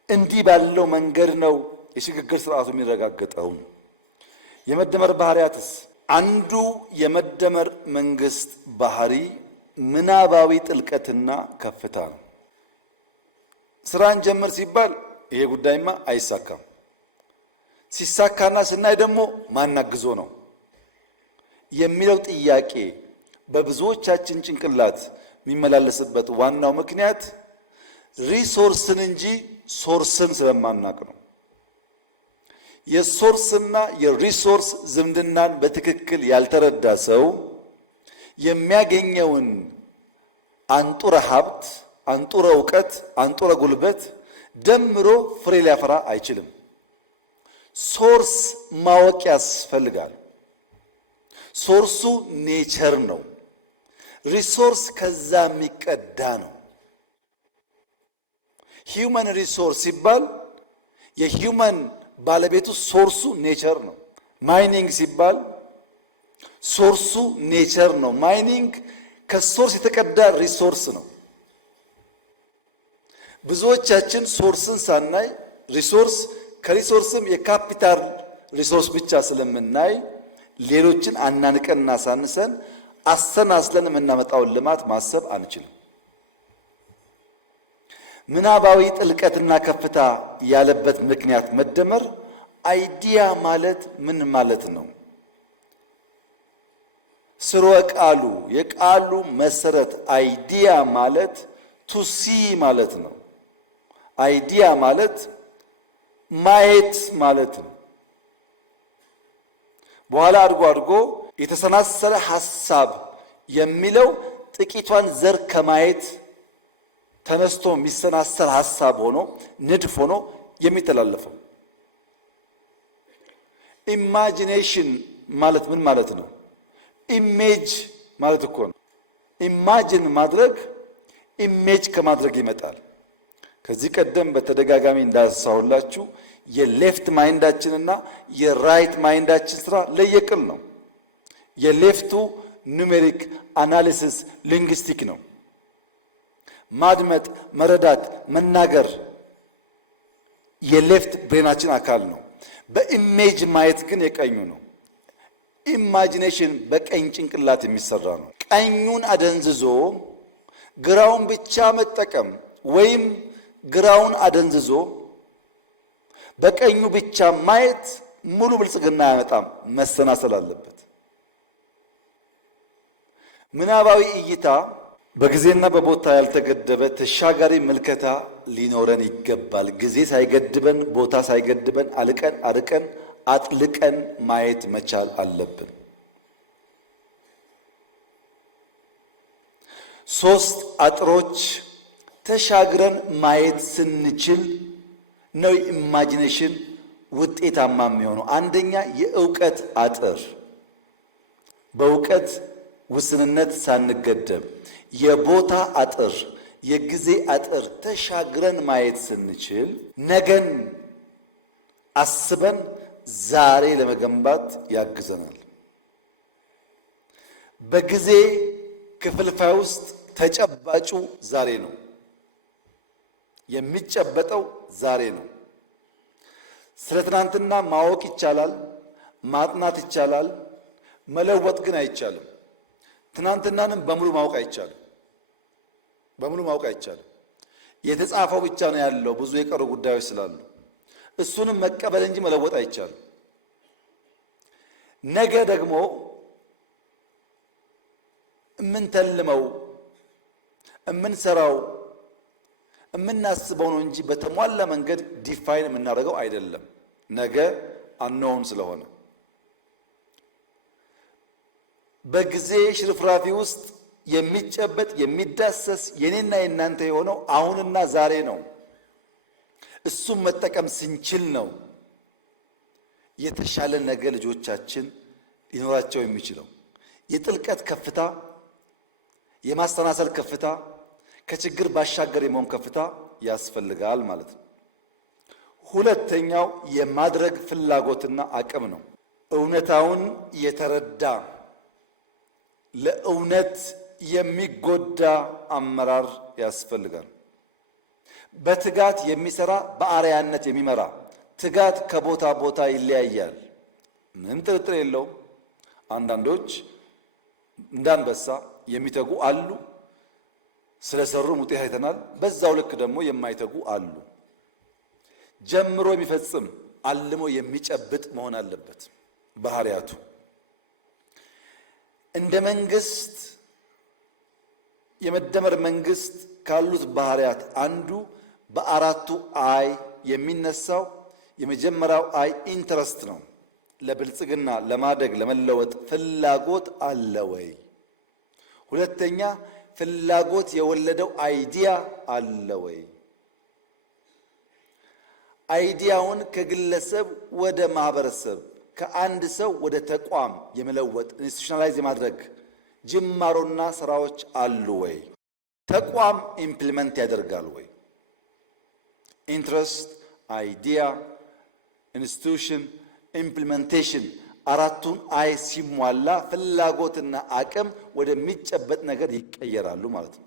እንዲህ ባለው መንገድ ነው የሽግግር ስርዓቱ የሚረጋገጠው። የመደመር ባህሪያትስ አንዱ የመደመር መንግስት ባህሪ ምናባዊ ጥልቀትና ከፍታ ነው። ስራን ጀምር ሲባል ይሄ ጉዳይማ አይሳካም፣ ሲሳካና ስናይ ደግሞ ማናግዞ ነው የሚለው ጥያቄ በብዙዎቻችን ጭንቅላት የሚመላለስበት ዋናው ምክንያት ሪሶርስን እንጂ ሶርስን ስለማናቅ ነው። የሶርስና የሪሶርስ ዝምድናን በትክክል ያልተረዳ ሰው የሚያገኘውን አንጡረ ሀብት፣ አንጡረ እውቀት፣ አንጡረ ጉልበት ደምሮ ፍሬ ሊያፈራ አይችልም። ሶርስ ማወቅ ያስፈልጋል። ሶርሱ ኔቸር ነው። ሪሶርስ ከዛ የሚቀዳ ነው። ሂውመን ሪሶርስ ሲባል የሂውመን ባለቤቱ ሶርሱ ኔቸር ነው። ማይኒንግ ሲባል ሶርሱ ኔቸር ነው። ማይኒንግ ከሶርስ የተቀዳ ሪሶርስ ነው። ብዙዎቻችን ሶርስን ሳናይ ሪሶርስ ከሪሶርስም የካፒታል ሪሶርስ ብቻ ስለምናይ ሌሎችን አናንቀንና ሳንሰን አሰናስለን የምናመጣውን ልማት ማሰብ አንችልም። ምናባዊ ጥልቀትና ከፍታ ያለበት ምክንያት መደመር አይዲያ ማለት ምን ማለት ነው? ስርወ ቃሉ የቃሉ መሰረት አይዲያ ማለት ቱሲ ማለት ነው። አይዲያ ማለት ማየት ማለት ነው። በኋላ አድጎ የተሰናሰለ ሐሳብ የሚለው ጥቂቷን ዘር ከማየት ተነስቶ የሚሰናሰል ሐሳብ ሆኖ ንድፍ ሆኖ የሚተላለፈው። ኢማጂኔሽን ማለት ምን ማለት ነው? ኢሜጅ ማለት እኮ ነው። ኢማጂን ማድረግ ኢሜጅ ከማድረግ ይመጣል። ከዚህ ቀደም በተደጋጋሚ እንዳሳሁላችሁ የሌፍት ማይንዳችንና የራይት ማይንዳችን ስራ ለየቅል ነው። የሌፍቱ ኑሜሪክ አናሊሲስ ሊንግስቲክ ነው። ማድመጥ፣ መረዳት፣ መናገር የሌፍት ብሬናችን አካል ነው። በኢሜጅ ማየት ግን የቀኙ ነው። ኢማጂኔሽን በቀኝ ጭንቅላት የሚሰራ ነው። ቀኙን አደንዝዞ ግራውን ብቻ መጠቀም ወይም ግራውን አደንዝዞ በቀኙ ብቻ ማየት ሙሉ ብልጽግና አያመጣም። መሰናሰል አለበት። ምናባዊ እይታ በጊዜና በቦታ ያልተገደበ ተሻጋሪ ምልከታ ሊኖረን ይገባል። ጊዜ ሳይገድበን፣ ቦታ ሳይገድበን አርቀን አጥልቀን ማየት መቻል አለብን። ሶስት አጥሮች ተሻግረን ማየት ስንችል ነው ኢማጂኔሽን ውጤታማ የሚሆነው። አንደኛ የእውቀት አጥር፣ በእውቀት ውስንነት ሳንገደብ፣ የቦታ አጥር፣ የጊዜ አጥር ተሻግረን ማየት ስንችል ነገን አስበን ዛሬ ለመገንባት ያግዘናል። በጊዜ ክፍልፋይ ውስጥ ተጨባጩ ዛሬ ነው። የሚጨበጠው ዛሬ ነው። ስለ ትናንትና ማወቅ ይቻላል፣ ማጥናት ይቻላል፣ መለወጥ ግን አይቻልም። ትናንትናንም በሙሉ ማወቅ አይቻልም። የተጻፈው ብቻ ነው ያለው፣ ብዙ የቀሩ ጉዳዮች ስላሉ እሱንም መቀበል እንጂ መለወጥ አይቻልም። ነገ ደግሞ የምንተልመው የምንሰራው የምናስበው ነው እንጂ በተሟላ መንገድ ዲፋይን የምናደርገው አይደለም። ነገ አንኖን ስለሆነ በጊዜ ሽርፍራፊ ውስጥ የሚጨበጥ የሚዳሰስ የኔና የናንተ የሆነው አሁንና ዛሬ ነው። እሱም መጠቀም ስንችል ነው የተሻለ ነገ ልጆቻችን ሊኖራቸው የሚችለው። የጥልቀት ከፍታ፣ የማስተናሰል ከፍታ፣ ከችግር ባሻገር የመሆን ከፍታ ያስፈልጋል ማለት ነው። ሁለተኛው የማድረግ ፍላጎትና አቅም ነው። እውነታውን የተረዳ ለእውነት የሚጎዳ አመራር ያስፈልጋል። በትጋት የሚሰራ በአርአያነት የሚመራ። ትጋት ከቦታ ቦታ ይለያያል፣ ምንም ጥርጥር የለውም። አንዳንዶች እንዳንበሳ የሚተጉ አሉ፣ ስለሰሩም ውጤት አይተናል። በዛው ልክ ደግሞ የማይተጉ አሉ። ጀምሮ የሚፈጽም አልሞ የሚጨብጥ መሆን አለበት ባህሪያቱ። እንደ መንግስት የመደመር መንግስት ካሉት ባህሪያት አንዱ በአራቱ አይ የሚነሳው የመጀመሪያው አይ ኢንትረስት ነው። ለብልጽግና ለማደግ ለመለወጥ ፍላጎት አለ ወይ? ሁለተኛ ፍላጎት የወለደው አይዲያ አለ ወይ? አይዲያውን ከግለሰብ ወደ ማህበረሰብ ከአንድ ሰው ወደ ተቋም የመለወጥ ኢንስቲቱሽናላይዝ የማድረግ ጅማሮና ስራዎች አሉ ወይ? ተቋም ኢምፕሊመንት ያደርጋል ወይ? ኢንትረስት፣ አይዲያ፣ ኢንስቲቱሽን፣ ኢምፕሊሜንቴሽን አራቱን አይ ሲሟላ ፍላጎትና አቅም ወደሚጨበጥ ነገር ይቀየራሉ ማለት ነው።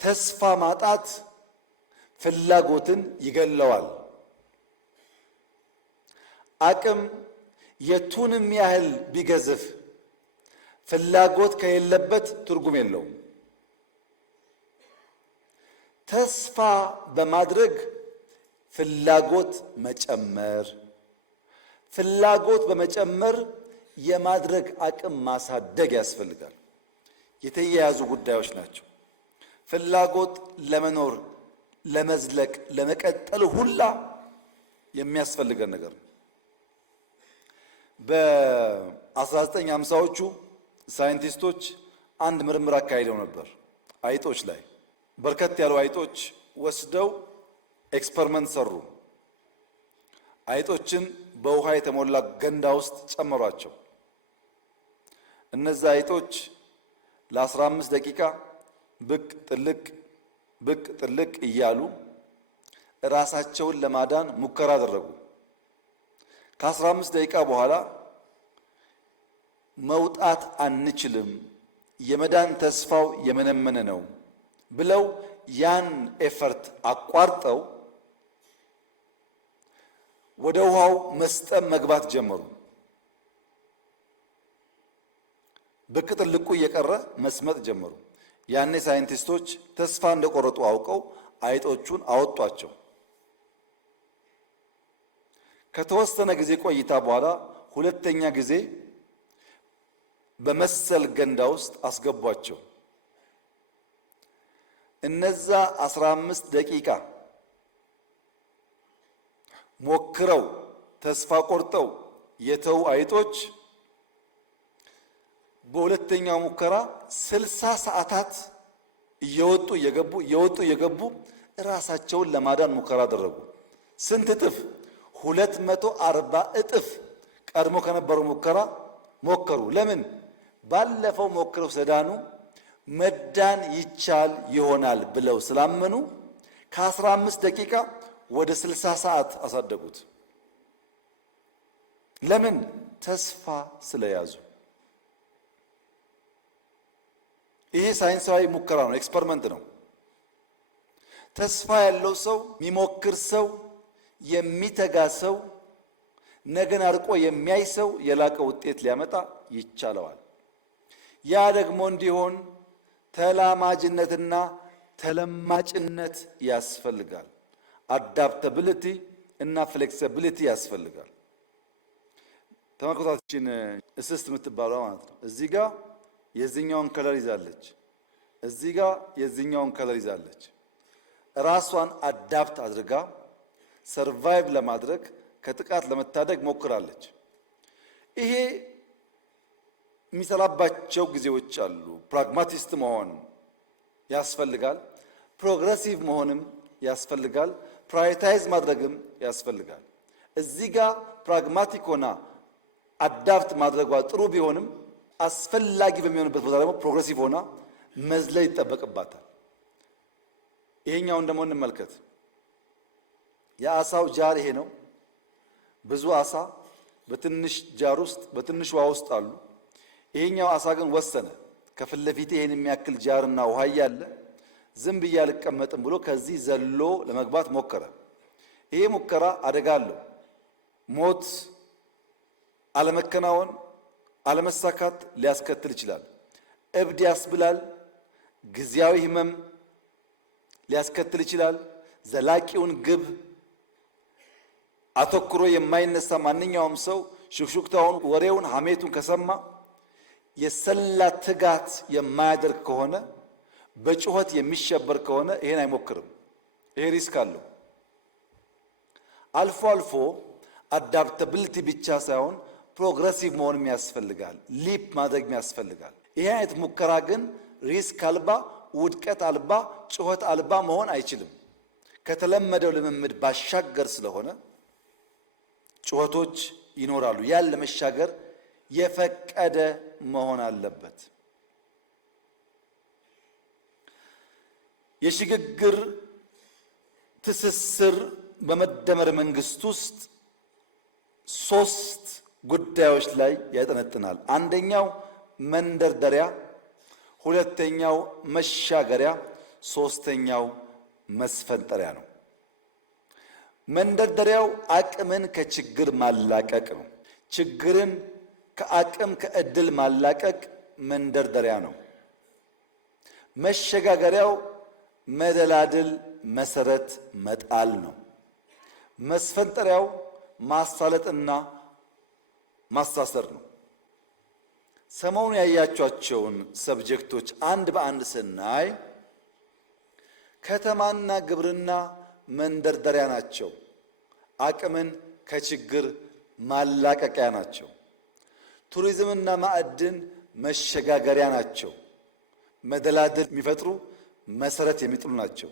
ተስፋ ማጣት ፍላጎትን ይገለዋል። አቅም የቱንም ያህል ቢገዝፍ ፍላጎት ከሌለበት ትርጉም የለውም። ተስፋ በማድረግ ፍላጎት መጨመር፣ ፍላጎት በመጨመር የማድረግ አቅም ማሳደግ ያስፈልጋል። የተያያዙ ጉዳዮች ናቸው። ፍላጎት ለመኖር ለመዝለቅ ለመቀጠል ሁላ የሚያስፈልገን ነገር ነው። በ1950ዎቹ ሳይንቲስቶች አንድ ምርምር አካሂደው ነበር። አይጦች ላይ በርከት ያሉ አይጦች ወስደው ኤክስፐሪመንት ሰሩ። አይጦችን በውሃ የተሞላ ገንዳ ውስጥ ጨመሯቸው። እነዛ አይጦች ለ15 ደቂቃ ብቅ ጥልቅ እያሉ ራሳቸውን ለማዳን ሙከራ አደረጉ። ከ15 ደቂቃ በኋላ መውጣት አንችልም፣ የመዳን ተስፋው የመነመነ ነው ብለው ያን ኤፈርት አቋርጠው ወደ ውሃው መስጠም መግባት ጀመሩ። ብቅ ጥልቁ እየቀረ መስመጥ ጀመሩ። ያኔ ሳይንቲስቶች ተስፋ እንደቆረጡ አውቀው አይጦቹን አወጧቸው። ከተወሰነ ጊዜ ቆይታ በኋላ ሁለተኛ ጊዜ በመሰል ገንዳ ውስጥ አስገቧቸው። እነዛ 15 ደቂቃ ሞክረው ተስፋ ቆርጠው የተው አይጦች በሁለተኛው ሙከራ 60 ሰዓታት እየወጡ እየገቡ ራሳቸውን ለማዳን ሙከራ አደረጉ። ስንት እጥፍ? 240 እጥፍ ቀድሞ ከነበረው ሙከራ ሞከሩ። ለምን? ባለፈው ሞክረው ስለዳኑ መዳን ይቻል ይሆናል ብለው ስላመኑ ከ15 ደቂቃ ወደ 60 ሰዓት አሳደጉት። ለምን? ተስፋ ስለያዙ። ይሄ ሳይንሳዊ ሙከራ ነው፣ ኤክስፐሪመንት ነው። ተስፋ ያለው ሰው፣ የሚሞክር ሰው፣ የሚተጋ ሰው፣ ነገን አርቆ የሚያይ ሰው የላቀ ውጤት ሊያመጣ ይቻለዋል። ያ ደግሞ እንዲሆን ተላማጅነትና ተለማጭነት ያስፈልጋል። አዳፕታቢሊቲ እና ፍሌክሲቢሊቲ ያስፈልጋል። ተመልከቷችን እስስት የምትባለው ማለት ነው። እዚህ ጋር የዚህኛውን ከለር ይዛለች፣ እዚህ ጋር የዚህኛውን ከለር ይዛለች። ራሷን አዳፕት አድርጋ ሰርቫይቭ ለማድረግ ከጥቃት ለመታደግ ሞክራለች። ይሄ የሚሰራባቸው ጊዜዎች አሉ። ፕራግማቲስት መሆን ያስፈልጋል። ፕሮግረሲቭ መሆንም ያስፈልጋል። ፕራዮሪታይዝ ማድረግም ያስፈልጋል። እዚህ ጋር ፕራግማቲክ ሆና አዳፕት ማድረጓ ጥሩ ቢሆንም አስፈላጊ በሚሆንበት ቦታ ደግሞ ፕሮግረሲቭ ሆና መዝለል ይጠበቅባታል። ይሄኛውን ደግሞ እንመልከት። የአሳው ጃር ይሄ ነው። ብዙ አሳ በትንሽ ጃር ውስጥ በትንሽ ውሃ ውስጥ አሉ። ይሄኛው አሳ ግን ወሰነ። ከፊት ለፊቴ ይሄን የሚያክል ጃርና ውሃ እያለ ዝም ብዬ አልቀመጥም ብሎ ከዚህ ዘሎ ለመግባት ሞከረ። ይሄ ሙከራ አደጋ አለው። ሞት፣ አለመከናወን፣ አለመሳካት ሊያስከትል ይችላል። እብድ ያስብላል። ጊዜያዊ ህመም ሊያስከትል ይችላል። ዘላቂውን ግብ አተኩሮ የማይነሳ ማንኛውም ሰው ሹክሹክታውን፣ ወሬውን፣ ሐሜቱን ከሰማ የሰላ ትጋት የማያደርግ ከሆነ በጩኸት የሚሸበር ከሆነ ይሄን አይሞክርም። ይሄ ሪስክ አለው። አልፎ አልፎ አዳፕታቢሊቲ ብቻ ሳይሆን ፕሮግረሲቭ መሆንም ያስፈልጋል። ሊፕ ማድረግ ያስፈልጋል። ይሄ አይነት ሙከራ ግን ሪስክ አልባ፣ ውድቀት አልባ፣ ጩኸት አልባ መሆን አይችልም። ከተለመደው ልምምድ ባሻገር ስለሆነ ጩኸቶች ይኖራሉ። ያን ለመሻገር የፈቀደ መሆን አለበት። የሽግግር ትስስር በመደመር መንግስት ውስጥ ሶስት ጉዳዮች ላይ ያጠነጥናል። አንደኛው መንደርደሪያ፣ ሁለተኛው መሻገሪያ፣ ሶስተኛው መስፈንጠሪያ ነው። መንደርደሪያው አቅምን ከችግር ማላቀቅ ነው። ችግርን ከአቅም ከእድል ማላቀቅ መንደርደሪያ ነው። መሸጋገሪያው መደላድል መሰረት መጣል ነው። መስፈንጠሪያው ማሳለጥና ማሳሰር ነው። ሰሞኑን ያያቸዋቸውን ሰብጀክቶች አንድ በአንድ ስናይ ከተማና ግብርና መንደርደሪያ ናቸው። አቅምን ከችግር ማላቀቂያ ናቸው። ቱሪዝምና ማዕድን መሸጋገሪያ ናቸው። መደላድል የሚፈጥሩ መሰረት የሚጥሉ ናቸው።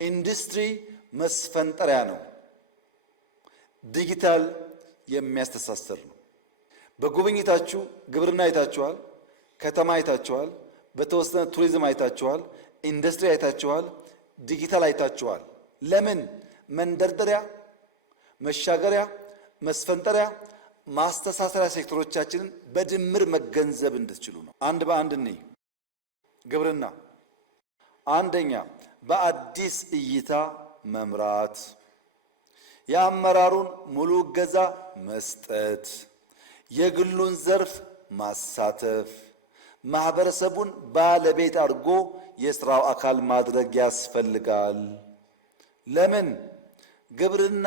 ኢንዱስትሪ መስፈንጠሪያ ነው። ዲጂታል የሚያስተሳስር ነው። በጉብኝታችሁ ግብርና አይታችኋል፣ ከተማ አይታችኋል፣ በተወሰነ ቱሪዝም አይታችኋል፣ ኢንዱስትሪ አይታችኋል፣ ዲጂታል አይታችኋል። ለምን? መንደርደሪያ፣ መሻገሪያ፣ መስፈንጠሪያ፣ ማስተሳሰሪያ ሴክተሮቻችንን በድምር መገንዘብ እንድትችሉ ነው። አንድ በአንድ እንይ። ግብርና አንደኛ በአዲስ እይታ መምራት፣ የአመራሩን ሙሉ እገዛ መስጠት፣ የግሉን ዘርፍ ማሳተፍ፣ ማህበረሰቡን ባለቤት አድርጎ የስራው አካል ማድረግ ያስፈልጋል። ለምን? ግብርና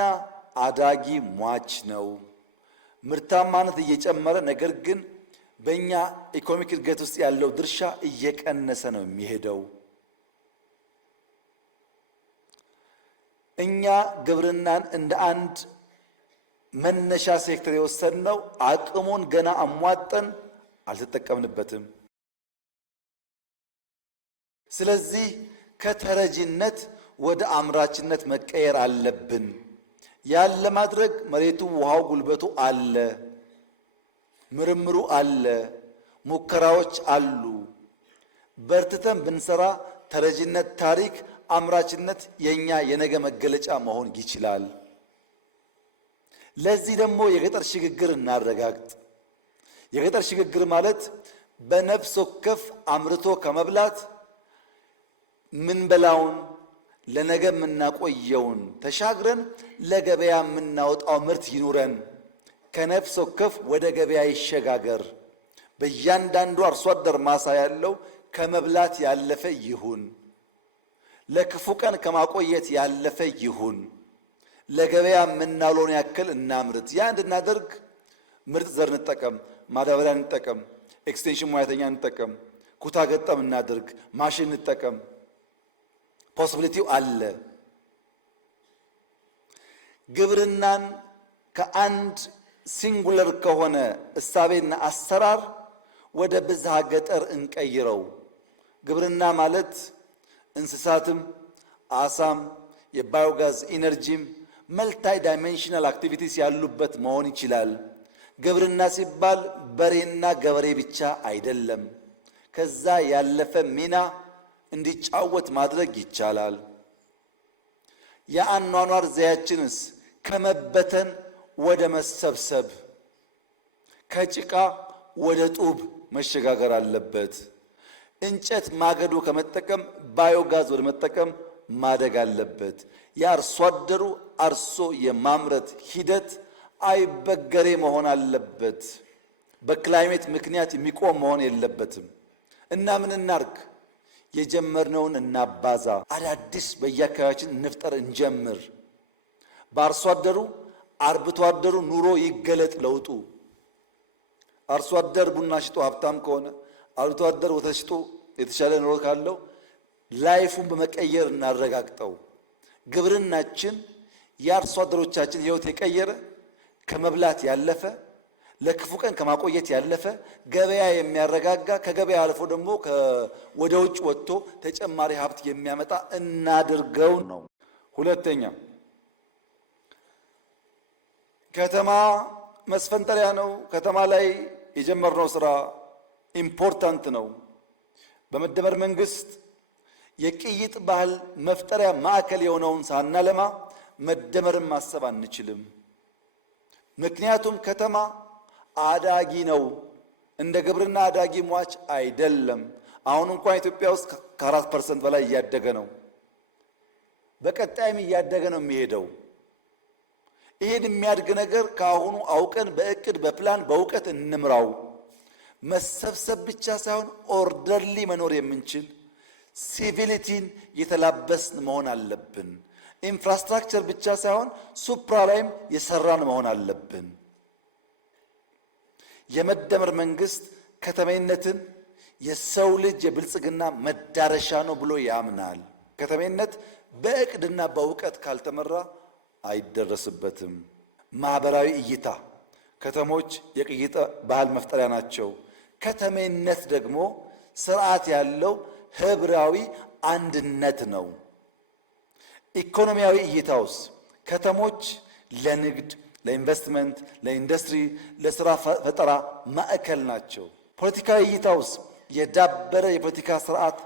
አዳጊ ሟች ነው። ምርታማነት እየጨመረ ነገር ግን በእኛ ኢኮኖሚክ እድገት ውስጥ ያለው ድርሻ እየቀነሰ ነው የሚሄደው። እኛ ግብርናን እንደ አንድ መነሻ ሴክተር የወሰድነው አቅሙን ገና አሟጠን አልተጠቀምንበትም። ስለዚህ ከተረጂነት ወደ አምራችነት መቀየር አለብን። ያን ለማድረግ መሬቱ፣ ውሃው፣ ጉልበቱ አለ፣ ምርምሩ አለ፣ ሙከራዎች አሉ። በርትተን ብንሰራ ተረጂነት ታሪክ፣ አምራችነት የኛ የነገ መገለጫ መሆን ይችላል። ለዚህ ደግሞ የገጠር ሽግግር እናረጋግጥ። የገጠር ሽግግር ማለት በነፍስ ወከፍ አምርቶ ከመብላት ምንበላውን ለነገ የምናቆየውን ተሻግረን ለገበያ የምናወጣው ምርት ይኑረን። ከነፍስ ወከፍ ወደ ገበያ ይሸጋገር። በእያንዳንዱ አርሶ አደር ማሳ ያለው ከመብላት ያለፈ ይሁን። ለክፉ ቀን ከማቆየት ያለፈ ይሁን። ለገበያ የምናውለውን ያክል እናምርት። ያ እንድናደርግ ምርጥ ዘር እንጠቀም፣ ማዳበሪያ እንጠቀም፣ ኤክስቴንሽን ሙያተኛ እንጠቀም፣ ኩታ ገጠም እናድርግ፣ ማሽን እንጠቀም። ፖሲቢሊቲው አለ። ግብርናን ከአንድ ሲንጉለር ከሆነ እሳቤና አሰራር ወደ ብዝሃ ገጠር እንቀይረው። ግብርና ማለት እንስሳትም፣ አሳም፣ የባዮጋዝ ኢነርጂም መልታይ ዳይሜንሽናል አክቲቪቲስ ያሉበት መሆን ይችላል። ግብርና ሲባል በሬና ገበሬ ብቻ አይደለም። ከዛ ያለፈ ሚና እንዲጫወት ማድረግ ይቻላል። የአኗኗር ዘያችንስ ከመበተን ወደ መሰብሰብ፣ ከጭቃ ወደ ጡብ መሸጋገር አለበት። እንጨት ማገዶ ከመጠቀም ባዮጋዝ ወደ መጠቀም ማደግ አለበት። የአርሶ አደሩ አርሶ የማምረት ሂደት አይበገሬ መሆን አለበት። በክላይሜት ምክንያት የሚቆም መሆን የለበትም። እና ምን እናርግ? የጀመርነውን እናባዛ። አዳዲስ በየአካባቢያችን እንፍጠር፣ እንጀምር። በአርሶ አደሩ አርብቶ አደሩ ኑሮ ይገለጥ ለውጡ። አርሶ አደር ቡና ሽጦ ሀብታም ከሆነ አርብቶ አደር ወተት ሽጦ የተሻለ ኑሮ ካለው ላይፉን በመቀየር እናረጋግጠው። ግብርናችን የአርሶ አደሮቻችን ሕይወት የቀየረ ከመብላት ያለፈ ለክፉ ቀን ከማቆየት ያለፈ ገበያ የሚያረጋጋ ከገበያ አልፎ ደግሞ ወደ ውጭ ወጥቶ ተጨማሪ ሀብት የሚያመጣ እናድርገው ነው። ሁለተኛ ከተማ መስፈንጠሪያ ነው። ከተማ ላይ የጀመርነው ስራ ኢምፖርታንት ነው። በመደመር መንግስት የቅይጥ ባህል መፍጠሪያ ማዕከል የሆነውን ሳናለማ መደመርን ማሰብ አንችልም። ምክንያቱም ከተማ አዳጊ ነው። እንደ ግብርና አዳጊ ሟች አይደለም። አሁን እንኳን ኢትዮጵያ ውስጥ ከ4% በላይ እያደገ ነው። በቀጣይም እያደገ ነው የሚሄደው። ይሄን የሚያድግ ነገር ከአሁኑ አውቀን በእቅድ በፕላን በእውቀት እንምራው። መሰብሰብ ብቻ ሳይሆን ኦርደርሊ መኖር የምንችል ሲቪሊቲን የተላበስን መሆን አለብን። ኢንፍራስትራክቸር ብቻ ሳይሆን ሱፕራ ላይም የሰራን መሆን አለብን። የመደመር መንግስት ከተሜነትን የሰው ልጅ የብልጽግና መዳረሻ ነው ብሎ ያምናል። ከተሜነት በእቅድና በእውቀት ካልተመራ አይደረስበትም። ማህበራዊ እይታ ከተሞች የቅይጥ ባህል መፍጠሪያ ናቸው። ከተሜነት ደግሞ ስርዓት ያለው ህብራዊ አንድነት ነው። ኢኮኖሚያዊ እይታውስ ከተሞች ለንግድ፣ ለኢንቨስትመንት፣ ለኢንዱስትሪ፣ ለስራ ፈጠራ ማዕከል ናቸው። ፖለቲካዊ እይታውስ የዳበረ የፖለቲካ ስርዓት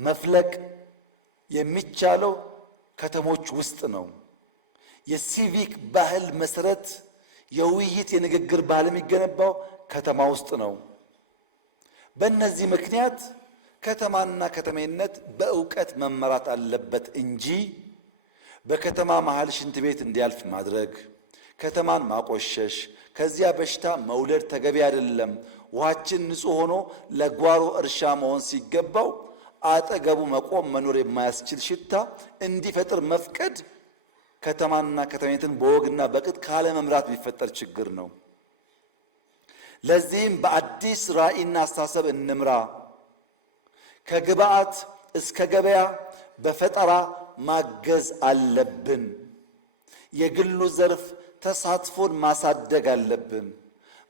መፍለቅ የሚቻለው ከተሞች ውስጥ ነው። የሲቪክ ባህል መሰረት የውይይት የንግግር ባህል የሚገነባው ከተማ ውስጥ ነው። በእነዚህ ምክንያት ከተማና ከተሜነት በእውቀት መመራት አለበት እንጂ በከተማ መሃል ሽንት ቤት እንዲያልፍ ማድረግ፣ ከተማን ማቆሸሽ፣ ከዚያ በሽታ መውለድ ተገቢ አይደለም። ውሃችን ንጹህ ሆኖ ለጓሮ እርሻ መሆን ሲገባው አጠገቡ መቆም መኖር የማያስችል ሽታ እንዲፈጥር መፍቀድ ከተማና ከተሜነትን በወግና በቅጥ ካለ መምራት የሚፈጠር ችግር ነው። ለዚህም በአዲስ ራዕይና አስተሳሰብ እንምራ። ከግብአት እስከ ገበያ በፈጠራ ማገዝ አለብን። የግሉ ዘርፍ ተሳትፎን ማሳደግ አለብን።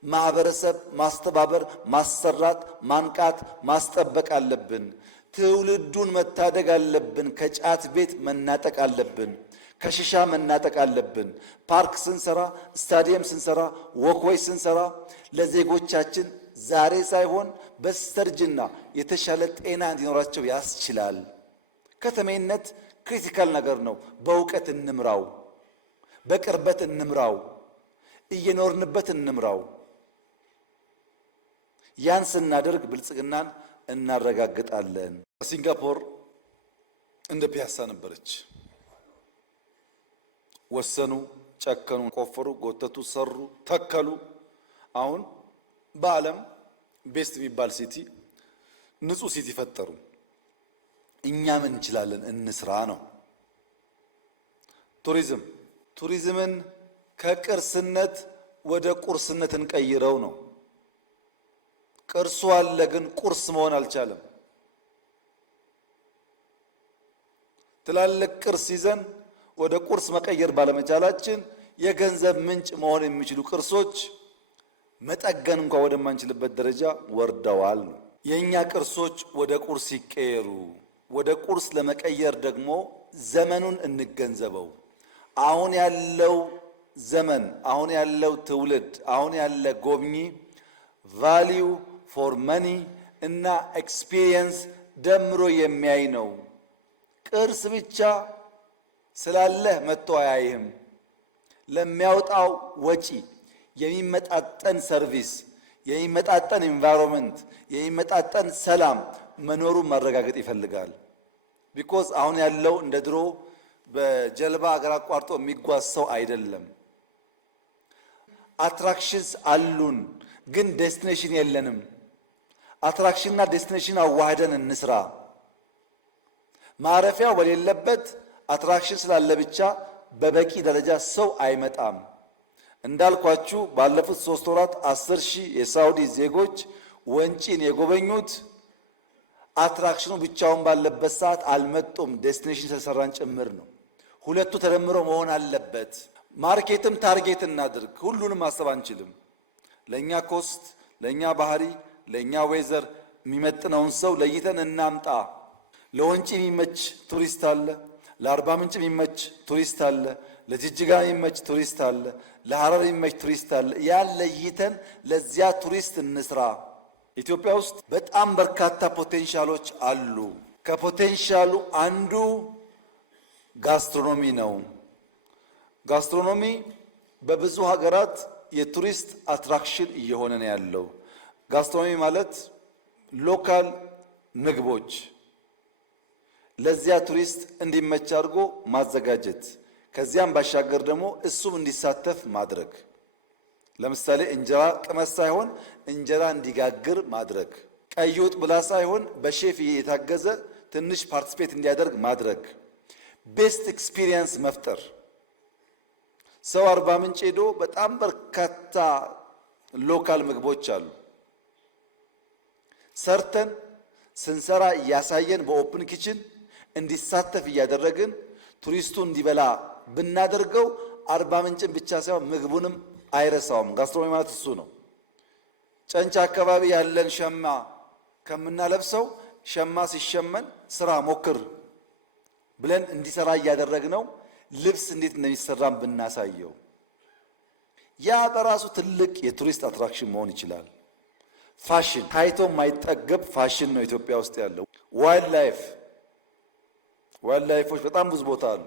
ማህበረሰብ ማስተባበር፣ ማሰራት፣ ማንቃት፣ ማስጠበቅ አለብን። ትውልዱን መታደግ አለብን። ከጫት ቤት መናጠቅ አለብን። ከሽሻ መናጠቅ አለብን። ፓርክ ስንሰራ፣ ስታዲየም ስንሰራ፣ ወክዌይ ስንሰራ ለዜጎቻችን ዛሬ ሳይሆን በስተርጅና የተሻለ ጤና እንዲኖራቸው ያስችላል። ከተሜነት ክሪቲካል ነገር ነው። በእውቀት እንምራው፣ በቅርበት እንምራው፣ እየኖርንበት እንምራው። ያን ስናደርግ ብልጽግናን እናረጋግጣለን። ሲንጋፖር እንደ ፒያሳ ነበረች። ወሰኑ፣ ጨከኑ፣ ቆፈሩ፣ ጎተቱ፣ ሰሩ፣ ተከሉ። አሁን በዓለም ቤስት የሚባል ሲቲ፣ ንጹህ ሲቲ ፈጠሩ። እኛ ምን እንችላለን? እንስራ ነው። ቱሪዝምን ከቅርስነት ወደ ቁርስነት እንቀይረው ነው። ቅርሱ አለ፣ ግን ቁርስ መሆን አልቻለም። ትላልቅ ቅርስ ይዘን ወደ ቁርስ መቀየር ባለመቻላችን የገንዘብ ምንጭ መሆን የሚችሉ ቅርሶች መጠገን እንኳን ወደማንችልበት ደረጃ ወርደዋል። የኛ ቅርሶች ወደ ቁርስ ይቀየሩ። ወደ ቁርስ ለመቀየር ደግሞ ዘመኑን እንገንዘበው። አሁን ያለው ዘመን፣ አሁን ያለው ትውልድ፣ አሁን ያለ ጎብኚ ቫልዩ ፎር መኒ እና ኤክስፒሪየንስ ደምሮ የሚያይ ነው። ቅርስ ብቻ ስላለህ መጥቶ አያይህም። ለሚያወጣው ወጪ የሚመጣጠን ሰርቪስ፣ የሚመጣጠን ኢንቫይሮንመንት፣ የሚመጣጠን ሰላም መኖሩን ማረጋገጥ ይፈልጋል። ቢኮዝ አሁን ያለው እንደ ድሮ በጀልባ አገር አቋርጦ የሚጓዝ ሰው አይደለም። አትራክሽንስ አሉን፣ ግን ዴስቲኔሽን የለንም። አትራክሽንና ዴስቲኔሽን አዋህደን እንስራ። ማረፊያው በሌለበት አትራክሽን ስላለ ብቻ በበቂ ደረጃ ሰው አይመጣም። እንዳልኳችሁ ባለፉት 3 ወራት 10,000 የሳውዲ ዜጎች ወንጪን የጎበኙት አትራክሽኑ ብቻውን ባለበት ሰዓት አልመጡም። ዴስቲኔሽን ስለሰራን ጭምር ነው። ሁለቱ ተደምሮ መሆን አለበት። ማርኬትም ታርጌት እናድርግ። ሁሉንም ማሰብ አንችልም። ለኛ ኮስት፣ ለኛ ባህሪ፣ ለኛ ዌዘር የሚመጥነውን ሰው ለይተን እናምጣ። ለወንጪ የሚመች ቱሪስት አለ፣ ለአርባ ምንጭ የሚመች ቱሪስት አለ፣ ለጅጅጋ የሚመች ቱሪስት አለ፣ ለሐረር የሚመች ቱሪስት አለ። ያን ለይተን ለዚያ ቱሪስት እንስራ። ኢትዮጵያ ውስጥ በጣም በርካታ ፖቴንሻሎች አሉ። ከፖቴንሻሉ አንዱ ጋስትሮኖሚ ነው። ጋስትሮኖሚ በብዙ ሀገራት የቱሪስት አትራክሽን እየሆነ ነው ያለው። ጋስትሮኖሚ ማለት ሎካል ምግቦች ለዚያ ቱሪስት እንዲመች አድርጎ ማዘጋጀት፣ ከዚያም ባሻገር ደግሞ እሱም እንዲሳተፍ ማድረግ። ለምሳሌ እንጀራ ቅመስ ሳይሆን እንጀራ እንዲጋግር ማድረግ፣ ቀይ ወጥ ብላ ሳይሆን በሼፍ የታገዘ ትንሽ ፓርቲስፔት እንዲያደርግ ማድረግ፣ ቤስት ኤክስፒሪየንስ መፍጠር። ሰው አርባ ምንጭ ሄዶ በጣም በርካታ ሎካል ምግቦች አሉ። ሰርተን ስንሰራ እያሳየን በኦፕን ኪችን እንዲሳተፍ እያደረግን ቱሪስቱ እንዲበላ ብናደርገው አርባ ምንጭን ብቻ ሳይሆን ምግቡንም አይረሳውም። ጋስትሮኖሚ ማለት እሱ ነው። ጨንቻ አካባቢ ያለን ሸማ ከምናለብሰው ሸማ ሲሸመን ስራ ሞክር ብለን እንዲሰራ እያደረግነው ልብስ እንዴት እንደሚሰራም ብናሳየው ያ በራሱ ትልቅ የቱሪስት አትራክሽን መሆን ይችላል። ፋሽን ታይቶ የማይጠገብ ፋሽን ነው ኢትዮጵያ ውስጥ ያለው። ዋይልድ ላይፎች በጣም ብዙ ቦታ አሉ።